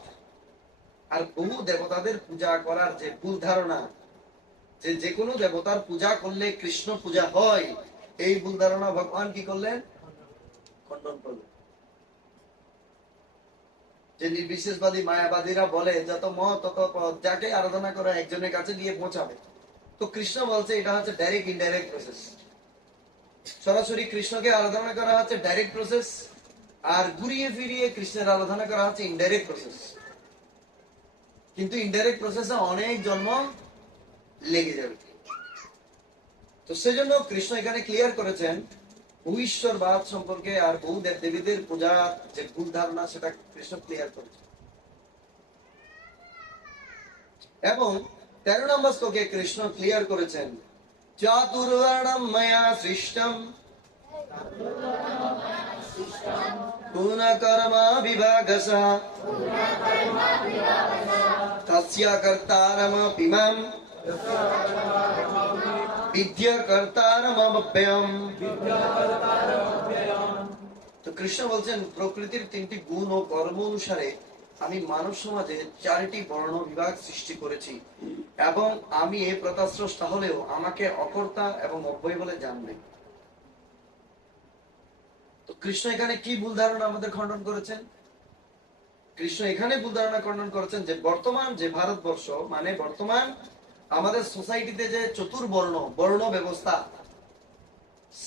আর বহু দেবতাদের পূজা করার যে ভুল ধারণা, যে যে কোনো দেবতার পূজা করলে কৃষ্ণ পূজা হয়, এই ভুল ধারণা ভগবান কি করলেন? খণ্ডন করলেন। যে নির্বিশেষবাদী মায়াবাদীরা বলে যত মত তত পথ, যাকে আরাধনা করা একজনের কাছে গিয়ে পৌঁছাবে। তো কৃষ্ণ বলছে এটা হচ্ছে ডাইরেক্ট ইনডাইরেক্ট প্রসেস। সরাসরি কৃষ্ণকে আরাধনা করা হচ্ছে ডাইরেক্ট প্রসেস, আর ঘুরিয়ে ফিরিয়ে কৃষ্ণের আরাধনা করা হচ্ছে ইনডাইরেক্ট প্রসেস। কিন্তু ইনডাইরেক্ট প্রসেসে অনেক জন্ম লেগে যাবে। তো সেজন্য কৃষ্ণ এখানে ক্লিয়ার করেছেন ভূশ্বরবাদ সম্পর্কে আর বহু দেব দেবীদের পূজা যে ভুল ধারণা সেটা কৃষ্ণ ক্লিয়ার করেছেন। এবং 13 নম্বর শ্লোকে কৃষ্ণ ক্লিয়ার করেছেন চাতুর্বর্ণম ময়া সৃষ্টম গুণকর্মা বিভাগসঃ তস্য কর্তারমপি মাম বিদ্যা কর্তারমপ্যয়ম। তো কৃষ্ণ বলছেন প্রকৃতির 3টি গুণ ও কর্ম অনুসারে আমি মানব সমাজে 4টি বর্ণ বিভাগ সৃষ্টি করেছি, এবং আমি এই প্রতাস্রষ্টা হলেও আমাকে অকর্তা এবং অব্যয় বলে জানবে। তো কৃষ্ণ এখানে কি ভুল ধারণা আমাদের খণ্ডন করেছেন? কৃষ্ণ এখানে ভুল ধারণা খণ্ডন করেছেন যে বর্তমান যে ভারতবর্ষ, মানে বর্তমান আমাদের সোসাইটিতে যে চতুর্বর্ণ বর্ণ ব্যবস্থা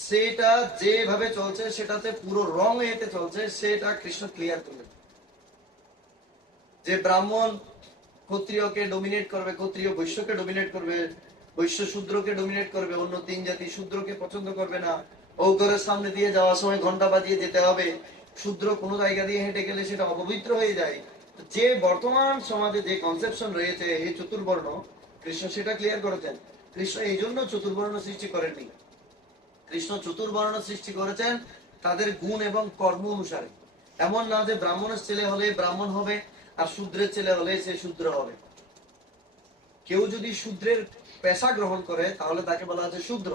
সেটা যেভাবে চলছে সেটাতে পুরো রং এতে চলছে, সেটা কৃষ্ণ ক্লিয়ার করলেন। যে ব্রাহ্মণ ক্ষত্রিয়কে ডোমিনেট করবে, ক্ষত্রিয় বৈশ্যকে ডোমিনেট করবে, বৈশ্য শূদ্রকে ডোমিনেট করবে, অন্য 3 জাতি শূদ্রকে পছন্দ করবে না, ও ঘরের সামনে দিয়ে যাওয়ার সময় ঘন্টা বাজিয়ে যেতে হবে, শূদ্র কোনো জায়গা দিয়ে হেঁটে গেলে সেটা অপবিত্র হয়ে যায়। যে বর্তমান সমাজে যে কনসেপশন রয়েছে এই চতুর্বর্ণ, কৃষ্ণ সেটা ক্লিয়ার করেছেন। কৃষ্ণ এই জন্য চতুর্বর্ণ সৃষ্টি করেননি। কৃষ্ণ চতুর্বর্ণ সৃষ্টি করেছেন তাদের গুণ এবং কর্ম অনুসারে। এমন না যে ব্রাহ্মণের ছেলে হলে ব্রাহ্মণ হবে আর শূদ্রের ছেলে হলে সে শূদ্র হবে। কেউ যদি শূদ্রের পেশা গ্রহণ করে তাহলে তাকে বলা হচ্ছে শূদ্র,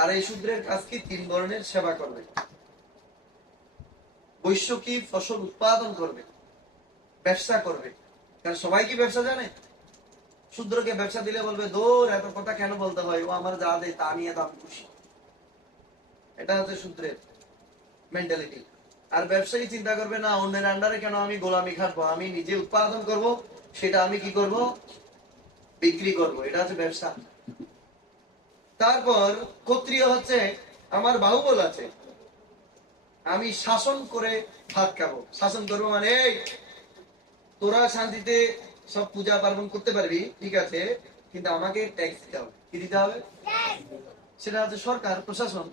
আর এই শূদ্রের কাজ কি 3 বর্ণের সেবা করবে। বৈশ্য কি ফসল উৎপাদন করবে, ব্যবসা করবে, কারণ সবাই কি ব্যবসা জানে? শূদ্রকে ব্যবসা দিলে বলবে দূর, এত কথা কেন বলতে হয়, ও আমার যা দেয় তা নিয়ে তো আমি খুশি। এটা হচ্ছে শূদ্রের মেন্টালিটি। আর ব্যবসায়ী চিন্তা করবে না অন্যের আন্ডারে কেন আমি গোলামি খাটবো, আমি নিজে উৎপাদন করব, সেটা আমি কি করব, বিক্রি করব। এটা হচ্ছে ব্যবসা। তারপর ক্ষত্রিয় হচ্ছে আমার বাহুবল আছে, আমি শাসন করে ভাত খাবো। শাসন করবো মানে এই তোরা শান্তিতে সব পূজা পার্বণ করতে পারবি, ঠিক আছে, কিন্তু আমাকে ট্যাক্স দিতে হবে। কি দিতে হবে? সেটা হচ্ছে সরকার, প্রশাসন।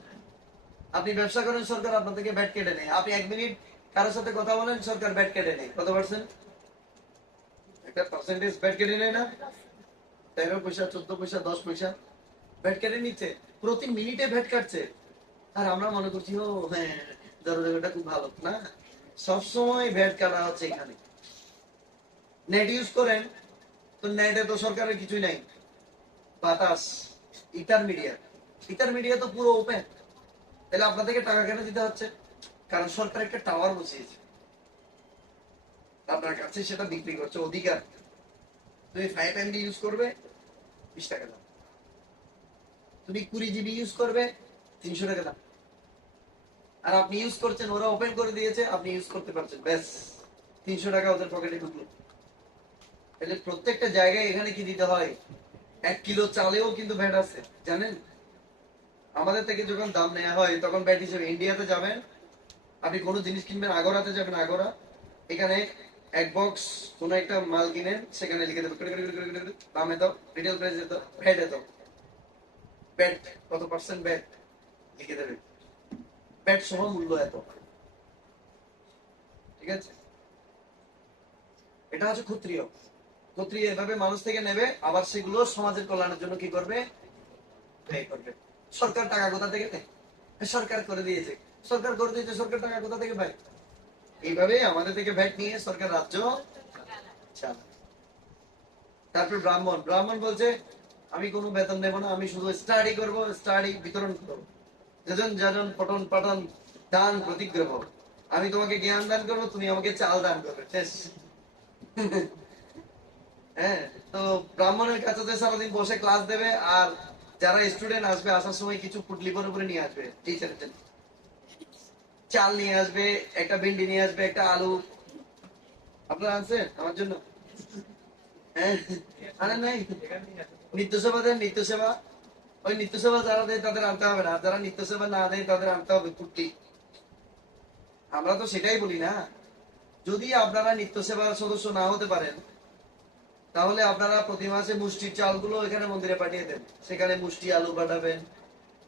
আপনি ব্যবসা করেন, সরকার আপনার থেকে ব্যাট কেটে নেয়। আপনি 1 মিনিট কারোর সাথে কথা বলেন, সরকার ব্যাট কেটে নেয়। কত পার্সেন্ট? একটা পার্সেন্টেজ ব্যাট কেটে নেয় না? 13 পয়সা, 14 পয়সা, 10 পয়সা ব্যাট কেটে নিচ্ছে, প্রতি মিনিটে ব্যাট কাটছে। আর আমরা মনে করছি ও হ্যাঁ দরজাটা খুব ভালো না, সবসময় ব্যাট কাটা হচ্ছে। এখানে নেট ইউজ করেন, তো নেটে তো সরকারের কিছুই নাই, বাতাস, ইথার মিডিয়া তো পুরো ওপেন। তাহলে আপনাদেরকে টাকা কেন দিতে হচ্ছে? কারণ সরকার একটা টাওয়ার বসিয়েছে আপনার কাছে, সেটা বিক্রি করছে অধিকার। তুমি 5 MB ইউজ করবে 20 টাকা দাম, তুমি 20 GB ইউজ করবে 300 টাকা দাম। আর আপনি ইউজ করছেন, ওরা ওপেন করে দিয়েছে, আপনি ইউজ করতে পারছেন, ব্যাস 300 টাকা ওদের পকেটে ঢুকলো। তাহলে প্রত্যেকটা জায়গায় এখানে কি দিতে হয়? 1 কিলো চালেও কিন্তু ভ্যাট আছে, জানেন? আমাদের থেকে যখন দাম নেওয়া হয় তখন ভ্যাট হিসেবে ইন্ডিয়াতে যাবেন, আপনি কোনো জিনিস কিনবেন, আগরাতে যাবেন, আগরা এখানে 1 বক্স কোন একটা মাল কিনেন, সেখানে লিখে দেবে দাম এত, রিটেল প্রাইস এত, ভ্যাট এত, ভ্যাট কত পার্সেন্ট ভ্যাট লিখে দেবে, ভ্যাট সহ মূল্য এত। ঠিক আছে? এটা হচ্ছে ক্ষত্রিয়। ক্ষত্রিয় এভাবে মানুষ থেকে নেবে, আবার সেগুলো সমাজের কল্যাণের জন্য কি করবে? ব্যয় করবে। সরকার টাকা কোথা থেকে দেয়? সরকার করে দিয়েছে, সরকার করে দিয়েছে, সরকার টাকা কোথা থেকে পায়? এইভাবে আমাদের থেকে ভ্যাট নিয়ে সরকার রাজ্য চালায়। তারপর ব্রাহ্মণ বলছে আমি কোনো বেতন নেব না, আমি শুধু স্টাডি করব, স্টাডি বিতরণ করবো, যেজন যেজন পঠন পাঠন দান প্রতিগ্রহ, আমি তোমাকে জ্ঞান দান করবো, তুমি আমাকে চাল দান করবে, শেষ। হ্যাঁ, তো ব্রাহ্মণের কাছে সারাদিন বসে ক্লাস দেবে, আর যারা স্টুডেন্ট আসবে আসার সময় কিছু পুটলিপের উপরে নিয়ে আসবে, টিচারের জন্য চাল নিয়ে আসবে, একটা ভিন্ডি নিয়ে আসবে, একটা আলু, আপনারা আনছেন আমার জন্য? হ্যাঁ, আনেন নাই? নিত্য সেবা দেন, নিত্য সেবা। ওই নিত্য সেবা যারা দেয় তাদের আনতে হবে না, যারা নিত্য সেবা না দেয় তাদের আনতে হবে কুট্টি। আমরা তো সেটাই বলি না। যদি আপনারা নিত্য সেবার সদস্য না হতে পারেন, তাহলে আপনারা প্রতি মাসে মুষ্টির চালগুলো এখানে মন্দিরে পাঠিয়ে দেন। সেখানে মুষ্টি আলু পাঠাবেন,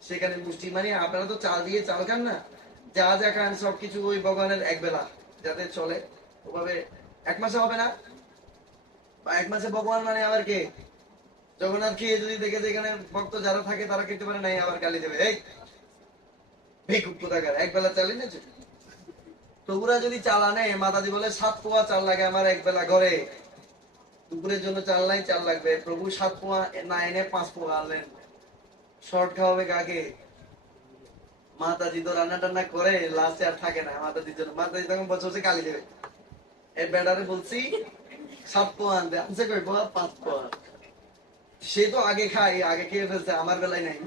সেখানে মুষ্টি, মানে আপনারা তো চাল দিয়ে চাল খান না, যা যা খান সবকিছু ওই ভগবানের এক বেলা যাতে চলে ওভাবে। এক মাসে হবে না, বা এক মাসে ভগবান মানে আবার কে? জগন্নাথ খেয়ে যদি দেখে যে এখানে ভক্ত যারা থাকে তারা খেতে পারে নাই, আবার গালি দেবে, এই ভিক্ষুক কোথাকার, এক বেলা চাল এনেছে। তো ওরা যদি চাল আনে, মাতাজি বলে 7 পোয়া চাল লাগে আমার এক বেলা ঘরে, দুপুরের জন্য চাল নাই, চাল লাগবে। প্রভু 7 পোয়া না এনে 5 পোয়া আনলেন, শর্ট খাওয়াবে কাকে? মাতাজি তো রান্না টান্না করে লাস্টে আর থাকে না মাতাজির জন্য। মাতাজি তখন বছর বছর গালি দেবে, এই বেড়ারে বলছি 7 পোয়া আনতে, আনছে কই পোয়া? 5 পোয়া। সে তো আগে খায়, আগে খেয়ে ফেলছে, আমার বেলায় নাই।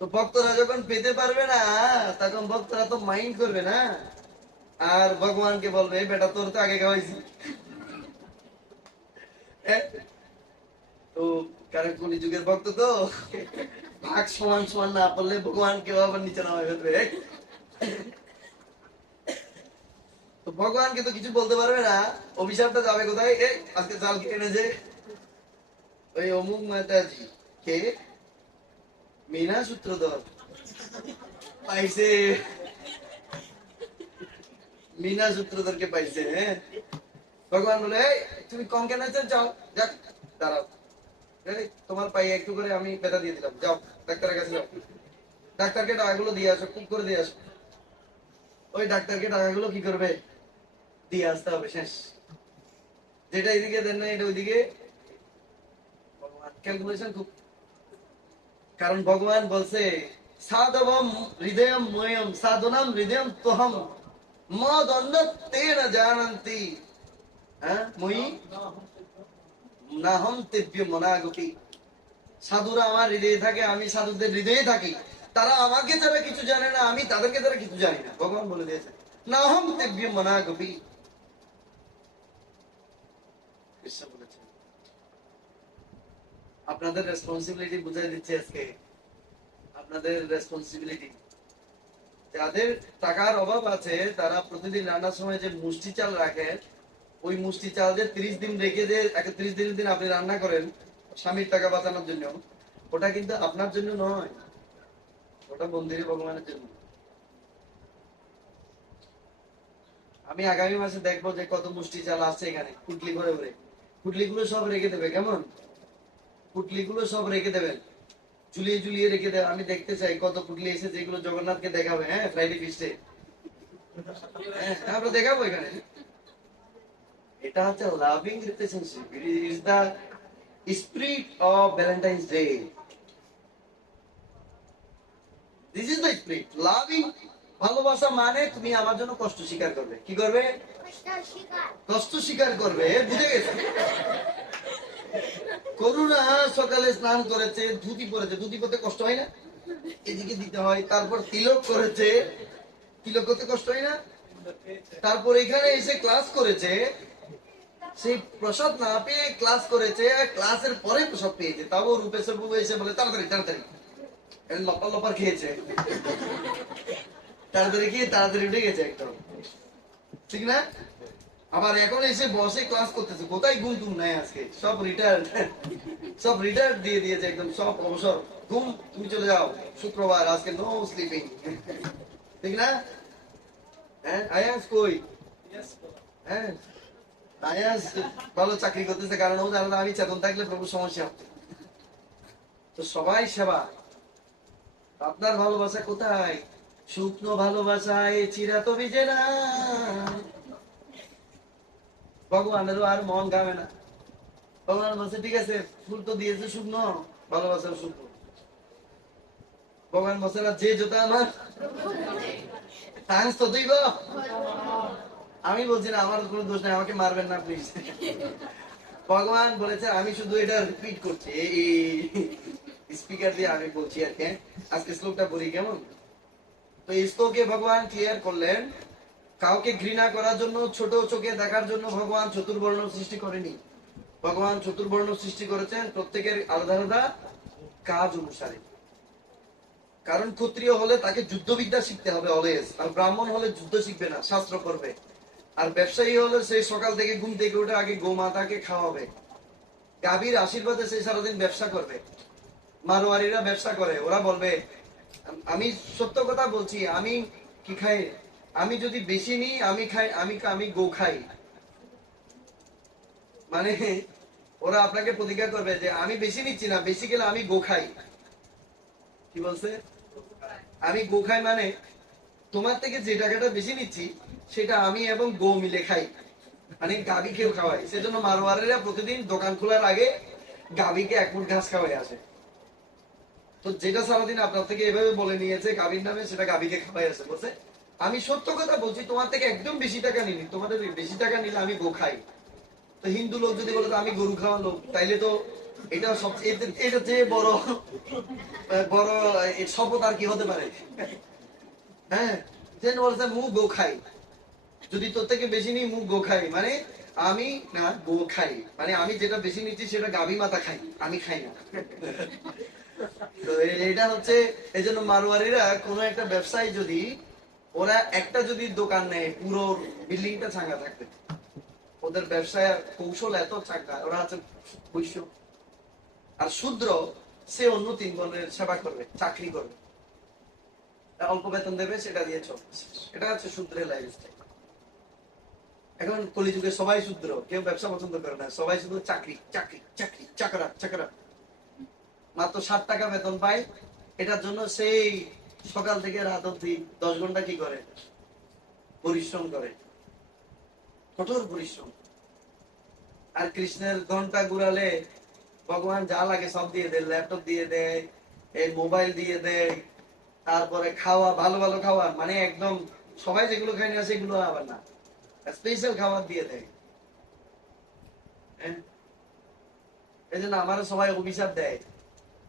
তো ভক্তরা যখন পেতে পারবে না, তখন ভক্তরা তো মাইন্ড করবে না, আর ভগবানকে বলবে বেটা তোর তো আগে খাওয়াইছি। হ্যাঁ? তো কারণ কলিযুগের ভক্ত তো ভাগ সমান সমান না পড়লে ভগবান কেউ আবার নিচে নামায় ফেলবে। তো ভগবানকে তো কিছু বলতে পারবে না, অভিশাপটা যাবে কোথায়? এই আজকে চাল কে এনেছে? ওই অমুক মাতাজি। কে? মিনা সূত্রধর পাইছে, মিনা সূত্রধরকে পাইছে। হ্যাঁ, ভগবান বলে এই তুমি কম কেন আছো, যাও, যাক, দাঁড়াও, এই তোমার পায়ে একটু করে আমি ব্যথা দিয়ে দিলাম, যাও ডাক্তারের কাছে যাও, ডাক্তারকে টাকাগুলো দিয়ে আসো, খুব করে দিয়ে আসো। ওই ডাক্তারকে টাকাগুলো কি করবে? দিয়ে আসতে হবে, শেষ। যেটা এদিকে দেন না, এটা ওইদিকে। ভগবান ক্যালকুলেশন খুব। কারণ ভগবান বলছে সাধবম হৃদয়ম ময়ম সাধনাম হৃদয়ম তোহম মদ অন্য তেন জানন্তি। হ্যাঁ, মই নাহম তেব্য মনাগতি। সাধুরা আমার হৃদয়ে থাকে, আমি সাধুদের হৃদয়ে থাকি। তারা আমাকে যারা কিছু জানে না, আমি তাদেরকে যারা কিছু জানি না, ভগবান বলে দিয়েছে নাহম তেব্য মনাগতি। কৃষ্ণ বলেছেন। আপনাদের রেসপন্সিবিলিটি বুঝাই দিচ্ছে আজকে, আপনাদের রেসপন্সিবিলিটি। যাদের টাকার অভাব আছে তারা প্রতিদিন রান্নার সময় যে মুষ্টি চাল রাখে, ওই মুষ্টি চাল যে 30 দিন রেখে যে 31 দিনের দিন আপনি রান্না করেন স্বামীর টাকা বাঁচানোর জন্য, ওটা কিন্তু আপনার জন্য নয়, ওটা মন্দিরে ভগবানের জন্য। আমি আগামী মাসে দেখবো যে কত মুষ্টি চাল আছে এখানে, পুটলি ভরে ভরে। পুটলিগুলো সব রেখে দেবে, কেমন? পুটলিগুলো সব রেখে দেবেন, ঝুলিয়ে ঝুলিয়ে রেখে দেবে। আমি দেখতে চাই কত পুটলি এসে, যেগুলো জগন্নাথকে দেখাবে। হ্যাঁ, ফ্রাইডে ফিস্টে। হ্যাঁ, আমরা দেখাবো এখানে। এটা হচ্ছে loving relationship, it is the spirit of Valentine's Day. This is the spirit loving. ভালোবাসা মানে তুমি আমার জন্য কষ্ট স্বীকার করবে। কি করবে? কষ্ট স্বীকার করবে, বুঝে গেছে? করুণা সকালে স্নান করেছে, ধুতি পরেছে, ধুতি পরতে কষ্ট হয় না? এদিকে দিতে হয়। তারপর তিলক করেছে, তিলক করতে কষ্ট হয় না? তারপর এখানে এসে ক্লাস করেছে, সেই প্রসাদ না পেয়ে ক্লাস করেছে, ক্লাসের পরে প্রসাদ পেয়েছে, তাও রূপেশ্বর বাবু এসে বলে তাড়াতাড়ি তাড়াতাড়ি, লপার লপার খেয়েছে, তাড়াতাড়ি খেয়ে তাড়াতাড়ি উঠে গেছে একদম, ঠিক না? আবার এখন এসে বসে ক্লাস করতেছে, কোথায় ঘুম টুম নাই আজকে, সব রিটায়ার্ড, সব রিটায়ার্ড দিয়ে দিয়েছে একদম, সব অবসর, ঘুম, তুমি চলে যাও, শুক্রবার আজকে নো স্লিপিং, ঠিক না? হ্যাঁ, আয়াস কই? হ্যাঁ, আয়াস ভালো চাকরি করতেছে, কারণ ও জানে আমি চেতন থাকলে প্রভু সমস্যা হতো। তো সবাই সেবা। আপনার ভালোবাসা কোথায়? শুকনো ভালোবাসায় চিরা তো ভিজে না। ভগবানেরও আর মন গাবে না। ভগবান বলছে ঠিক আছে, ফুল তো দিয়েছে শুকনো, ভালোবাসার শুকনো। ভগবান বলছে না যে জোতা আমার থ্যাঙ্কস তো দিব। আমি বলছি না আমার কোনো দোষ নেই, আমাকে মারবেন না প্লিজ। ভগবান বলেছে আমি শুধু এটা রিপিট করছি, এই স্পিকার দিয়ে আমি বলছি আর কি। আজকে শ্লোকটা বলি কেমন? তো এই শ্লোকে ভগবান ক্লিয়ার করলেন কাউকে ঘৃণা করার জন্য, ছোট চোখে দেখার জন্য ভগবান চতুর্বর্ণ সৃষ্টি করেনি। ভগবান চতুর্বর্ণ সৃষ্টি করেছেন প্রত্যেকের আলাদা আলাদা কাজ অনুসারে। কারণ ক্ষত্রিয় হলে তাকে যুদ্ধবিদ্যা শিখতে হবে অলওয়েজ, আর ব্রাহ্মণ হলে যুদ্ধ শিখবে না, শাস্ত্র করবে। আর ব্যবসায়ী হলে সে সকাল থেকে ঘুম থেকে উঠে আগে গোমাতাকে খাওয়াবে, গাভীর আশীর্বাদে সে সারাদিন ব্যবসা করবে। মারোয়ারিরা ব্যবসা করে, ওরা বলবে আমি সত্য কথা বলছি, আমি কি খাই, আমি যদি বেশি নিই আমি খাই, আমি গো খাই। মানে ওরা আপনাকে প্রতিজ্ঞা করবে যে আমি বেশি নিচ্ছি না, বেশি গেলে আমি গো খাই। কি বলছে? আমি গো খাই মানে তোমার থেকে যে টাকাটা বেশি নিচ্ছি সেটা আমি এবং গো মিলে খাই, মানে গাভীকেও খাওয়াই। সেজন্য মারোয়ারিরা প্রতিদিন দোকান খোলার আগে গাভীকে এক মুঠ ঘাস খাওয়াই আসে। তো যেটা সারাদিন আপনার থেকে এভাবে বলে নিয়েছে গাভীর নামে, সেটা গাভীকে খাওয়াই আসে। বলছে আমি সত্য কথা বলছি, তোমার থেকে একদম বেশি টাকা নিনি, তোমাদের বেশি টাকা নিলে আমি গো খাই। তো হিন্দু লোক যদি বলে আমি গরু খাওয়া লোক, তাইলে তো এটা সবচেয়ে, এটা চেয়ে বড় বড় শপথ আর কি হতে পারে? হ্যাঁ, যেন বলছে মুখ গো খাই, যদি তোর থেকে বেশি নিই মুখ গো খাই, মানে আমি না গো খাই, মানে আমি যেটা বেশি নিচ্ছি সেটা গাভী মাথা খাই, আমি খাই না। তো এটা হচ্ছে, এই জন্য মারোয়ারিরা কোনো একটা ব্যবসায়ী যদি, ওরা একটা যদি দোকান নেয় পুরো বিল্ডিংটা চাঙ্গা থাকবে। ওদের ব্যবসায় কৌশল এত চাঙ্গা, ওরা হচ্ছে বৈশ্য। আর শূদ্র সে অন্য 3 বর্ণের সেবা করবে, চাকরি করবে, অল্প বেতন দেবে, সেটা দিয়ে চলবে। এটা হচ্ছে শূদ্রের লাইফস্টাইল। এখন কলিযুগে সবাই শূদ্র, কেউ ব্যবসা পছন্দ করে না, সবাই শুধু চাকরি চাকরি চাকরি, চাকরা চাকরা। মাত্র 60 টাকা বেতন পায়, এটার জন্য সেই সকাল থেকে রাত অব্দি 10 ঘন্টা কি করে, পরিশ্রম করে, কঠোর পরিশ্রম। আর কৃষ্ণের ঘন্টা ঘুরালে ভগবান যা লাগে সব দিয়ে দেয়, ল্যাপটপ দিয়ে দেয়, এই মোবাইল দিয়ে দেয়, তারপরে খাওয়া, ভালো ভালো খাওয়া, মানে একদম সবাই যেগুলো খায় না সেগুলো আবার না, স্পেশাল খাবার দিয়ে দেয়। এই জন্য আমারও সবাই অভিশাপ দেয়,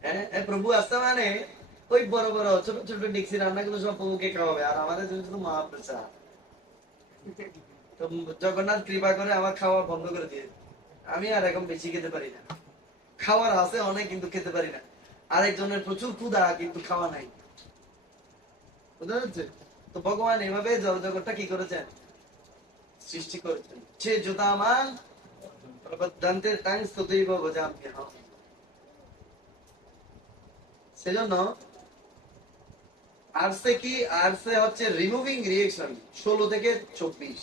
হ্যাঁ প্রভু আসতে মানে ওই বড় বড় ছোট ছোট ডিক্সি রান্নাগুলো সব প্রভুকে খাওয়াবে, আর আমাদের জন্য শুধু মহাপ্রসাদ। তো জগন্নাথ কৃপা করে আমার খাওয়া বন্ধ করে দিয়ে, আমি আর এখন বেশি খেতে পারি না। খাওয়ার আছে অনেক কিন্তু খেতে পারি না। আরেকজনের প্রচুর ক্ষুধা কিন্তু খাওয়া নাই, বুঝতে পারছে? তো ভগবান এভাবে জগৎটা কি করেছেন, সৃষ্টি করেছেন। সে জুতামান প্রবদ্ধন্তে তাং স্তুতিব ভজাম্যহম। সেজন্য আরসে কি, আরসে হচ্ছে রিমুভিং রিয়েকশন, 16 থেকে 24,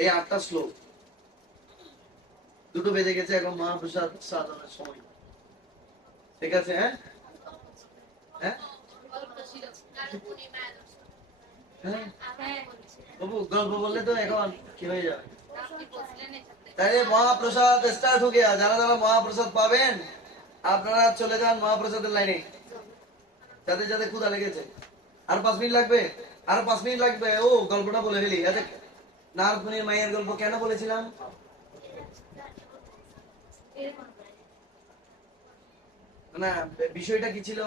এই 8টা শ্লোক। 2টো বেজে গেছে, এখন মহাপ্রসাদ সাধনের সময়। ঠিক আছে? হ্যাঁ হ্যাঁ হ্যাঁ বাবু, গল্প বললে তো এখন কি হয়ে যাবে। তাইলে মহাপ্রসাদ স্টার্ট হয়ে গেছে। যারা যারা মহাপ্রসাদ পাবেন আপনারা চলে যান মহাপ্রসাদের লাইনে, যাদের যাদের ক্ষুধা লেগেছে। আর 5 মিনিট লাগবে, আর 5 মিনিট লাগবে। ও গল্পটা বলে ফেলি। নারদমুনির মায়ের গল্প কেন বলেছিলাম? না, বিষয়টা কি ছিল?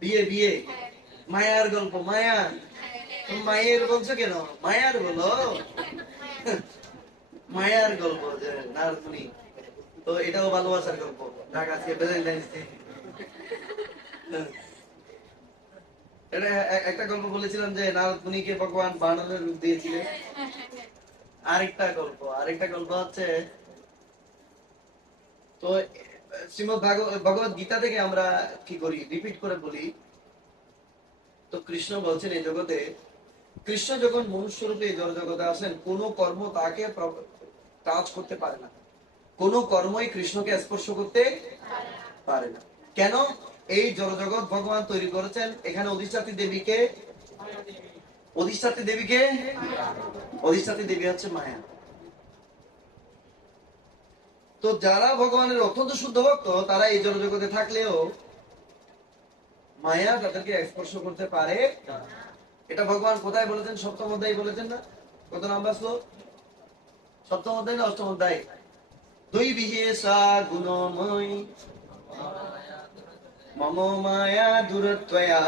বিয়ে বিয়ে, মায়ার গল্প। মায়া, মায়ের বলছো কেন? মায়ার বলো, মায়ার গল্প যে নারদমুনি। তো এটাও ভালোবাসার গল্প। ঢাকা থেকে ভ্যালেন্টাইন্স ডে। এটা একটা গল্প বলেছিলাম যে নারদমুনিকে ভগবান বানরের রূপ দিয়েছিলেন। আরেকটা গল্প হচ্ছে, তো শ্রীমদ ভগবত গীতা থেকে আমরা কি করি, রিপিট করে বলি। তো কৃষ্ণ বলছেন এই জগতে, কৃষ্ণ যখন মনুষ্য রূপে জগতে আসেন, কোন কর্ম তাকে টাচ করতে পারে না, কোন কর্মই কৃষ্ণকে স্পর্শ করতে পারে না। কেন? এই জগৎ ভগবান তৈরি করেছেন, এখানে অধিষ্ঠাত্রী দেবীকে, অধিষ্ঠাত্রী দেবীকে, অধিষ্ঠাত্রী দেবী হচ্ছে মায়া। তো যারা ভগবানের অত্যন্ত শুদ্ধ ভক্ত, তারা এই জগতে থাকলেও মায়া তাদেরকে স্পর্শ করতে পারে না। এটা ভগবান কোথায় বলেছেন? 7ম অধ্যায় বলেছেন না? কত নাম্বার শ্লোক? 7ম অধ্যায় না 8ম অধ্যায়? দুই বিহেসা গুণময় মম মায়া দুরত্বয়া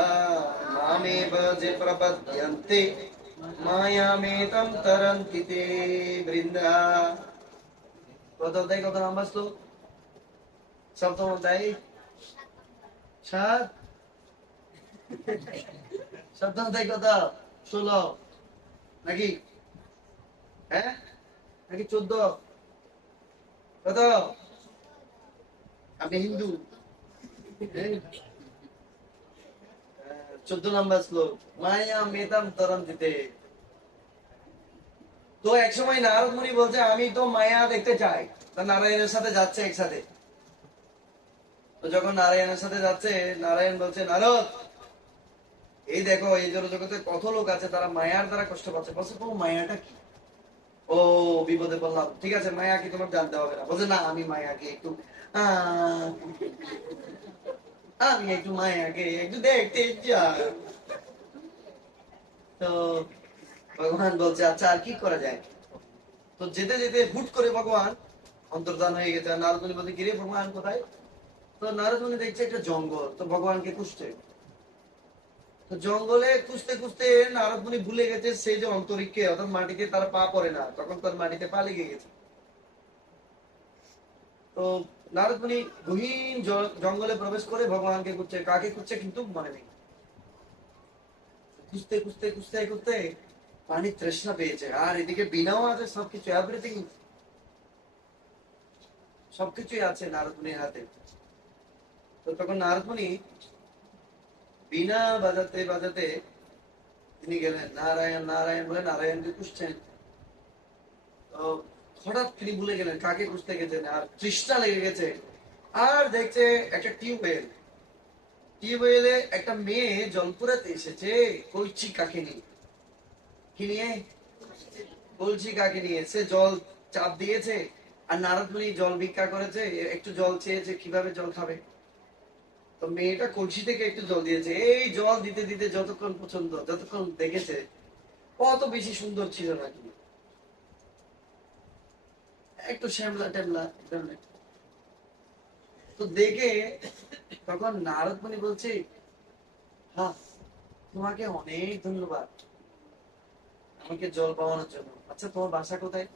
মা মামেব যে প্রপদ্যন্তে মায়ামেতং তরন্তি তে বৃন্দা। কত অধ্যায়, কত নাম্বার শ্লোক? সপ্তম অধ্যায় 7। সপ্তম অধ্যায় কত? 16 নাকি? হ্যাঁ নাকি 14? কত? আপনি হিন্দু? 14 নাম্বার শ্লোক, মায়া মেতাম তরন্তিতে। তো এক সময় নারদ মুনি বলছে আমি তো মায়া দেখতে চাই, তা নারায়ণের সাথে যাচ্ছে একসাথে। তো যখন নারায়ণের সাথে যাচ্ছে, নারায়ণ বলছে নারদ এই দেখো এই জগতে কত লোক আছে তারা মায়ার দ্বারা কষ্ট পাচ্ছে। বলছে ও মায়াটা কি? ও বিপদে বললাম, ঠিক আছে মায়া কি তোমার জানতে হবে না। বলছে না আমি মায়াকে একটু আহ, আমি একটু মায়াকে একটু দেখতে চাই। তো ভগবান বলছে আচ্ছা আর কি করা যায়। তো যেতে যেতে হুট করে ভগবান অন্তর্ধান হয়ে গেছে। নারদ মুনি বলতে গিরে ভগবান কোথায়? তো নারদ মুনি দেখছে একটা জঙ্গল, তো ভগবানকে খুঁজছে। তো জঙ্গলে খুঁজতে খুঁজতে নারদ মুনি ভুলে গেছে সেই যে অন্তরিক্ষে অর্থাৎ মাটিতে তার পা পড়ে না, তখন তার মাটিতে পা লেগে গেছে। তো নারদ মুনি গহীন জঙ্গলে প্রবেশ করে ভগবানকে খুঁজছে, কাকে খুঁজছে কিন্তু মনে নেই। খুঁজতে খুঁজতে খুঁজতে খুঁজতে পানির তৃষ্ণা পেয়েছে, আর এদিকে বিনাও আছে, সবকিছু এভরিথিং সবকিছুই আছে নারদ মুনির হাতে। তো তখন নারদ মুনি বিনা বাজাতে বাজাতে তিনি গেলেন, নারায়ণ নারায়ণ বলে নারায়ণকে খুঁজছেন। তো হঠাৎ তিনি ভুলে গেলেন কাকে খুঁজতে গেছেন, আর তৃষ্ণা লেগে গেছে। আর দেখছে একটা টিউবওয়েল, টিউবওয়েলে একটা মেয়ে জল পুরাতে এসেছে কলসি কাকে নিয়ে। কি নিয়ে? কলসি কাকে নিয়ে। সে জল চাপ দিয়েছে, আর নারদ মুনি জল ভিক্ষা করেছে, একটু জল চেয়েছে, কিভাবে জল খাবে। তো মেয়েটা কলসি থেকে একটু জল দিয়েছে, এই জল দিতে দিতে যতক্ষণ পছন্দ, যতক্ষণ দেখেছে কত বেশি সুন্দর ছিল নাকি, একটু শ্যামলা ট্যামলা ধরনের। তো দেখে তখন নারদ মুনি বলছে হ্যাঁ তোমাকে অনেক ধন্যবাদ আমাকে জল পাওয়ানোর জন্য। আচ্ছা তোমার বাসা কোথায়?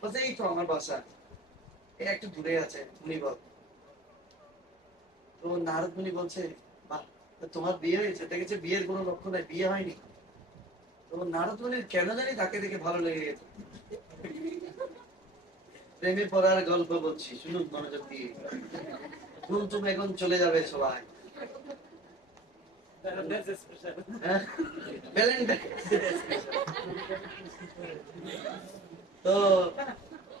বলছে এই তো আমার বাসা এই একটু দূরে আছে মুনিবল। তো নারদ মুনি বলছে বাহ, তো তোমার বিয়ে হয়েছে? দেখেছে বিয়ের কোনো লক্ষণ নাই, বিয়ে হয়নি। তো নারদ মুনির কেন জানি তাকে দেখে ভালো লেগে গেছে। প্রেমে পড়ার গল্প বলছি, শুনুন মনোযোগ দিয়ে। তুমি এখন চলে যাবে সবাই। হ্যাঁ? ভ্যালেন্টাইন। তো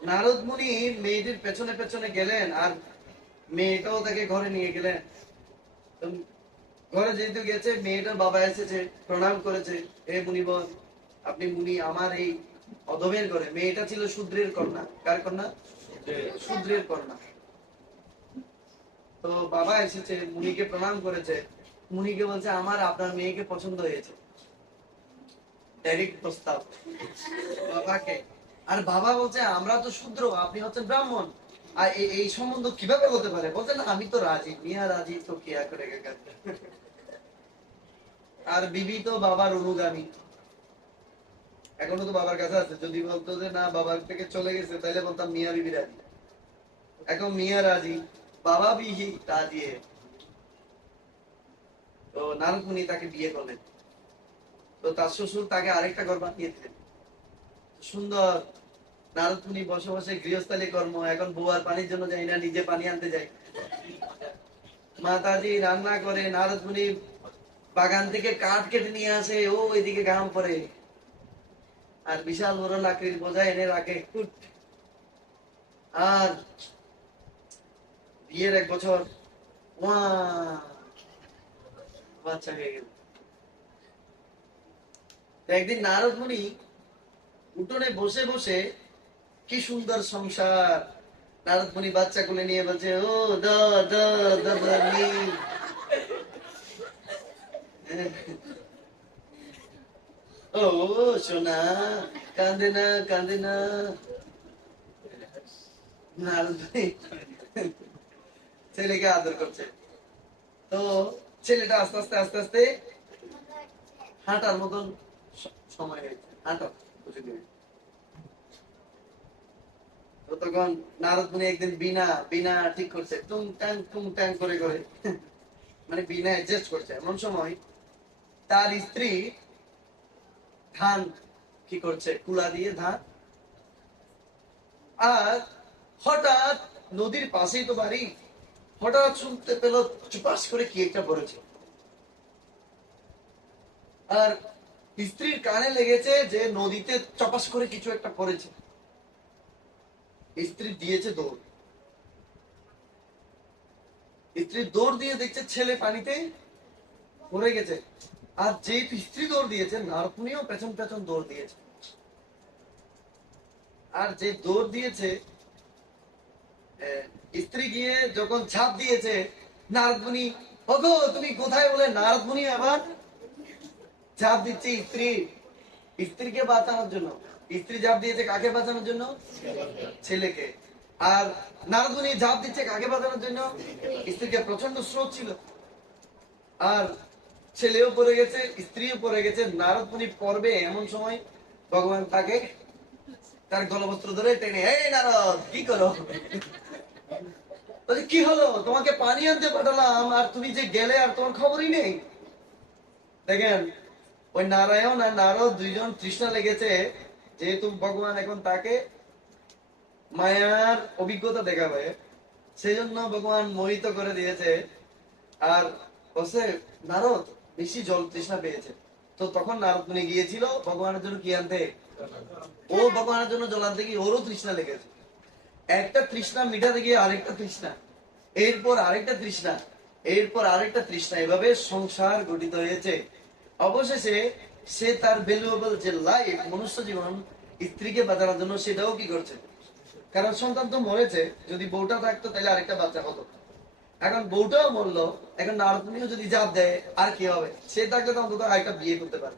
নারদ মুনি মেয়েটির পেছনে পেছনে গেলেন, আর মেয়েটাও তাকে ঘরে নিয়ে গেলেন। তো ঘরে যেহেতু গেছে, মেয়েটার বাবা এসেছে, প্রণাম করেছে, হে মুনিবর আপনি মুনি আমার এই অধমের ঘরে। মেয়েটা ছিল শূদ্রের কন্যা। কার কন্যা? শূদ্রের কন্যা। তো বাবা এসেছে, মুনিকে প্রণাম করেছে, মুনিকে বলছে আমার আপনার মেয়েকে পছন্দ হয়েছে। ডাইরেক্ট প্রস্তাব বাবাকে। আর বাবা বলছে আমরা তো শূদ্র, আপনি হচ্ছেন ব্রাহ্মণ, আর এই সম্বন্ধ কিভাবে হতে পারে? বলছে না আমি তো রাজি, মিয়া রাজি তো কিয়া করে গেছে। আর বিবি তো বাবার অনুগামী, এখনো তো বাবার কাছে আছে। যদি বলতো যে না বাবার থেকে চলে গেছে তাহলে বলতাম মিয়া বিবি রাজি। এখন মিয়া রাজি, বাবা বিহি রাজি। তো নারদ মুনি তাকে বিয়ে করলেন। তো তার শ্বশুর তাকে আরেকটা ঘর বানিয়ে দিলেন সুন্দর। নারদ মুনি বসে বসে গৃহস্থালী কর্ম, এখন বউ আর পানির জন্য যাই না, নিজে পানি আনতে যাই। মাতাজি রান্না করে, নারদ মুনি বাগান থেকে কাঠ কেটে নিয়ে আসে, ও এদিকে ঘাম পড়ে, আর বিশাল বড় লাকড়ির বোঝা এনে রাখে। আর বিয়ের 1 বছর বাচ্চা হয়ে গেল। একদিন নারদ মুনি উঠোনে বসে বসে, কি সুন্দর সংসার, নারদ মুনি বাচ্চা কোলে নিয়ে বলছে ও দা দা দাদা নি। ও সোনা কান্দে না কান্দে না। নারদ মুনি ছেলেকে আদর করছে। তো ছেলেটা আস্তে আস্তে আস্তে আস্তে হাঁটার মতন সময় হয়েছে, হাঁটা বুঝে দিবে। তো তখন নারদ মুনি একদিন বিনা বিনা ঠিক করছে, টুং টাং করে করে, মানে বিনা অ্যাডজাস্ট করছে। এমন সময় তার স্ত্রী ধান কি করছে, কুলা দিয়ে ধান, আর হঠাৎ নদীর পাশেই তো বাড়ি, হঠাৎ শুনতে পেল চুপাস করে কি একটা পড়েছে। আর স্ত্রীর কানে লেগেছে যে নদীতে চপাস করে কিছু একটা পড়েছে। স্ত্রী দিয়েছে দৌড়, স্ত্রী দৌড় দিয়ে দেখছে ছেলে পানিতে পড়ে গেছে। আর যে স্ত্রী দৌড় দিয়েছে, নারদমুনিও পেছন পেছন দৌড় দিয়েছে। আর যে দৌড় দিয়েছে, স্ত্রী গিয়ে যখন ঝাঁপ দিয়েছে, নারদমুনি, ওগো তুমি কোথায় বলে নারদমুনি আবার ঝাঁপ দিচ্ছে স্ত্রীকে বাঁচানোর জন্য। স্ত্রী ঝাঁপ দিয়েছে কাকে বাঁচানোর জন্য? ছেলেকে। আর নারদমুনি ঝাঁপ দিচ্ছে কাকে বাঁচানোর জন্য? স্ত্রীকে। প্রচন্ড স্রোত ছিল, আর ছেলেও পড়ে গেছে, স্ত্রীও পড়ে গেছে। নারদমুনি পড়বে এমন সময় ভগবান তাকে তার গলবস্ত্র ধরে টেনে, এই নারদ কি করো? বলছে, কি হলো? তোমাকে পানি আনতে পাঠালাম আর তুমি যে গেলে আর তোমার খবরই নেই। দেখেন, ওই নারায়ণ আর নারদ দুইজন তৃষ্ণা লেগেছে, যেহেতু ভগবান এখন তাকে মায়ার অভিজ্ঞতা দেখাবে, সেই জন্য ভগবান মোহিত করে দিয়েছে। আর বসে নারদ বেশি জল তৃষ্ণা পেয়েছে। তো তখন নারদ মুনি গিয়েছিল ভগবানের জন্য কি আনতে, ও ভগবানের জন্য জল আনতে গিয়ে ওরও তৃষ্ণা লেগেছে। একটা তৃষ্ণা মিটাতে গিয়ে আরেকটা তৃষ্ণা, এরপর আরেকটা তৃষ্ণা, এরপর আরেকটা তৃষ্ণা, এভাবে সংসার গঠিত হয়েছে। অবশেষে সে তার ভ্যালুয়েবল যে লাইফ, মনুষ্য জীবন, স্ত্রীকে বাঁচানোর জন্য সেটাও কি করছে, কারণ সন্তান তো মরেছে, যদি বউটা থাকতো তাহলে আরেকটা বাচ্চা হতো। এখন বউটাও মরলো, এখন নারদমুনিও যদি জাপ দেয় আর কি হবে? সে থাকলে তো অন্তত আরেকটা বিয়ে করতে পারে।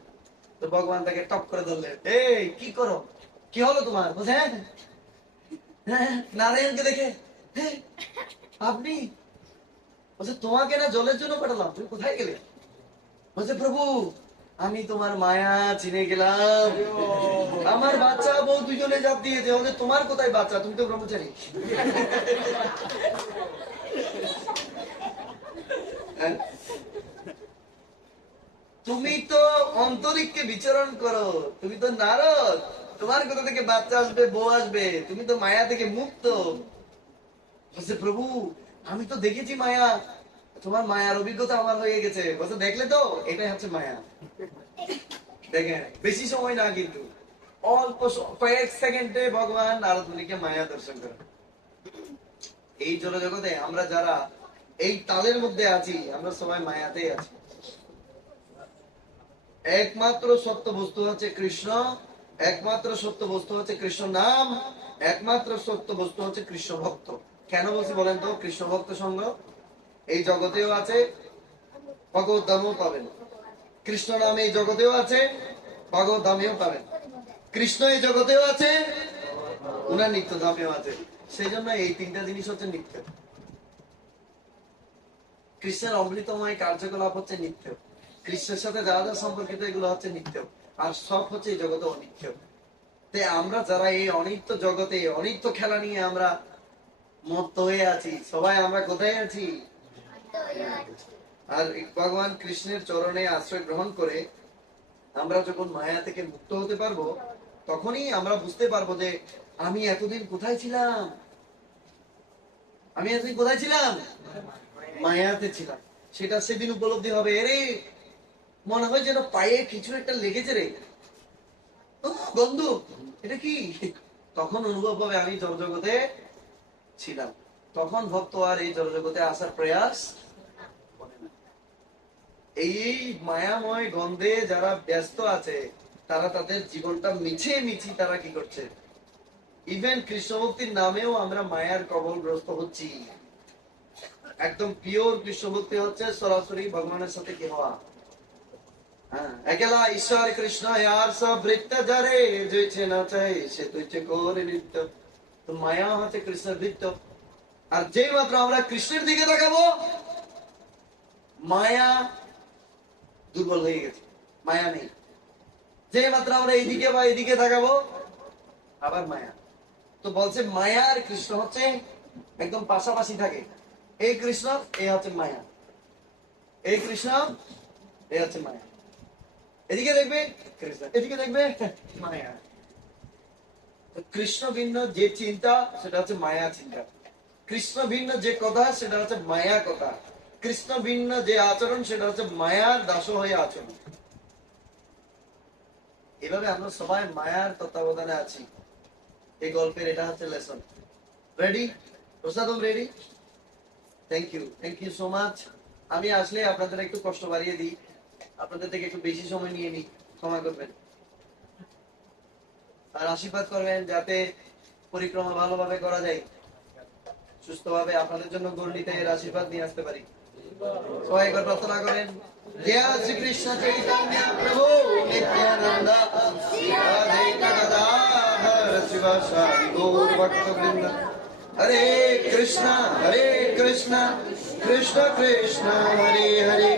তো ভগবান তাকে টপ করে ধরলেন, এই কি করো, কি হলো তোমার? বলছে, হ্যাঁ, নারায়ণকে দেখে, হ্যাঁ আপনি? বলছে, তোমাকে না জলের জন্য পাঠালাম, তুমি কোথায় গেলে? বলছে, প্রভু আমি তোমার মায়া চিনে গেলাম, আমার বাচ্চা বউ দুজনে জাপ দিয়েছে। বলছে, তোমার কোথায় বাচ্চা, তুমি তো ব্রহ্মচারী। হ্যাঁ? তুমি তো অন্তরিক্ষে বিচরণ করো, তুমি তো নারদ, তোমার কোথা থেকে বাচ্চা আসবে, বউ আসবে? তুমি তো মায়া থেকে মুক্ত। বলছে, প্রভু আমি তো দেখেছি মায়া, তোমার মায়ার অভিজ্ঞতা আমার হয়ে গেছে। বলছে, দেখলে তো, এটাই হচ্ছে মায়া। দেখেন, বেশি সময় না, কিন্তু অল্প কয়েক সেকেন্ডে ভগবান নারদ মুনিকে মায়া দর্শন করে। এই জগতে আমরা যারা এই তালের মধ্যে আছি, আমরা সবাই মায়াতেই আছি। একমাত্র সত্য বস্তু হচ্ছে কৃষ্ণ, একমাত্র সত্য বস্তু হচ্ছে কৃষ্ণ নাম, একমাত্র সত্য বস্তু হচ্ছে কৃষ্ণ ভক্ত। কেন বলছি বলেন তো? কৃষ্ণ ভক্ত সঙ্গ এই জগতেও আছে, ভগবত ধামেও পাবেন। কৃষ্ণ নাম এই জগতেও আছে, ভগবত ধামেও পাবেন। কৃষ্ণ এই জগতেও আছে, উনার নিত্য ধামেও আছে। সেই জন্য এই তিনটা জিনিস হচ্ছে নিত্য। কৃষ্ণের অমৃতময় কার্যকলাপ হচ্ছে নিত্য, কৃষ্ণের সাথে যা যা সম্পর্কিত এগুলো হচ্ছে নিত্য, আর সব হচ্ছে এই জগতে অনিত্য। তাই আমরা যারা এই অনিত্য জগতে অনিত্য খেলা নিয়ে আমরা মত্ত হয়ে আছি, সবাই আমরা কোথায় আছি? আর ভগবান কৃষ্ণের চরণে আশ্রয় গ্রহণ করে আমরা যখন মায়া থেকে মুক্ত হতে পারবো, তখনই আমরা বুঝতে পারবো যে আমি এতদিন কোথায় ছিলাম, আমি এতদিন কোথায় ছিলাম? মায়াতে ছিলাম। সেটা সেদিন উপলব্ধি হবে, এরে মনে হয় যেন পায়ে কিছু একটা লেগেছে রে, বন্ধু এটা কি? তখন অনুভব হবে আমি জড়জগতে ছিলাম। তখন ভক্ত আর এই জড়জগতে আসার প্রয়াস করে না। এই মায়াময় গন্ধে যারা ব্যস্ত আছে, তারা তাদের জীবনটা মিছে মিছি তারা কি করছে? ইভেন কৃষ্ণ ভক্তির নামেও আমরা মায়ার কবলগ্রস্ত হচ্ছি। একদম পিওর কৃষ্ণ ভক্তি হচ্ছে সরাসরি ভগবানের সাথে কি হওয়া। একলা ঈশ্বর কৃষ্ণ यार सब বৃত্ত ধরে যেছে না চাই সে তুইছে করে নৃত্য। তো মায়া হচ্ছে কৃষ্ণের বৃত্ত। আর যেই মাত্র আমরা কৃষ্ণের দিকে তাকাবো, মায়া দুর্বল হয়ে গেছে। মায়া নেই। যে মাত্র আমরা এইদিকে বা এদিকে তাকাবো আবার মায়া। তো বলছে মায়া আর কৃষ্ণ হচ্ছে একদম পাশাপাশি থাকে। এই কৃষ্ণ, এই হচ্ছে মায়া। এই কৃষ্ণ, এই হচ্ছে মায়া। এদিকে দেখবে কৃষ্ণ, এদিকে দেখবে মায়া। তো কৃষ্ণ ভিন্ন যে চিন্তা সেটা হচ্ছে মায়া চিন্তা। কৃষ্ণ ভিন্ন যে কথা সেটা হচ্ছে মায়া কথা। কৃষ্ণ ভিন্ন যে আচরণ সেটা হচ্ছে মায়ার দাস হয়ে আচরণ। এভাবে আমরা সবাই মায়ার তত্ত্বাবধানে আছি। এই গল্পের এটা হচ্ছে lesson. Ready Prasadam? Ready? Thank you so much. আমি আসলে আপনাদের একটু কষ্ট বাড়িয়ে দিই, আপনাদের থেকে একটু বেশি সময় নিয়ে নিই, ক্ষমা করবেন। আর আশীর্বাদ করবেন যাতে পরিক্রমা ভালোভাবে করা যায়, সুস্থভাবে আপনাদের জন্য গর্ণিত এর আশীর্বাদ নিয়ে আসতে পারি। সবাই একবার প্রার্থনা করেন। জয় শ্রী কৃষ্ণ চৈতন্য প্রভু নিত্যানন্দ শ্রী রাধে গদাধর শিবাসারি গৌর ভক্তবৃন্দ। হরে কৃষ্ণ কৃষ্ণ কৃষ্ণ কৃষ্ণ হরে হরে,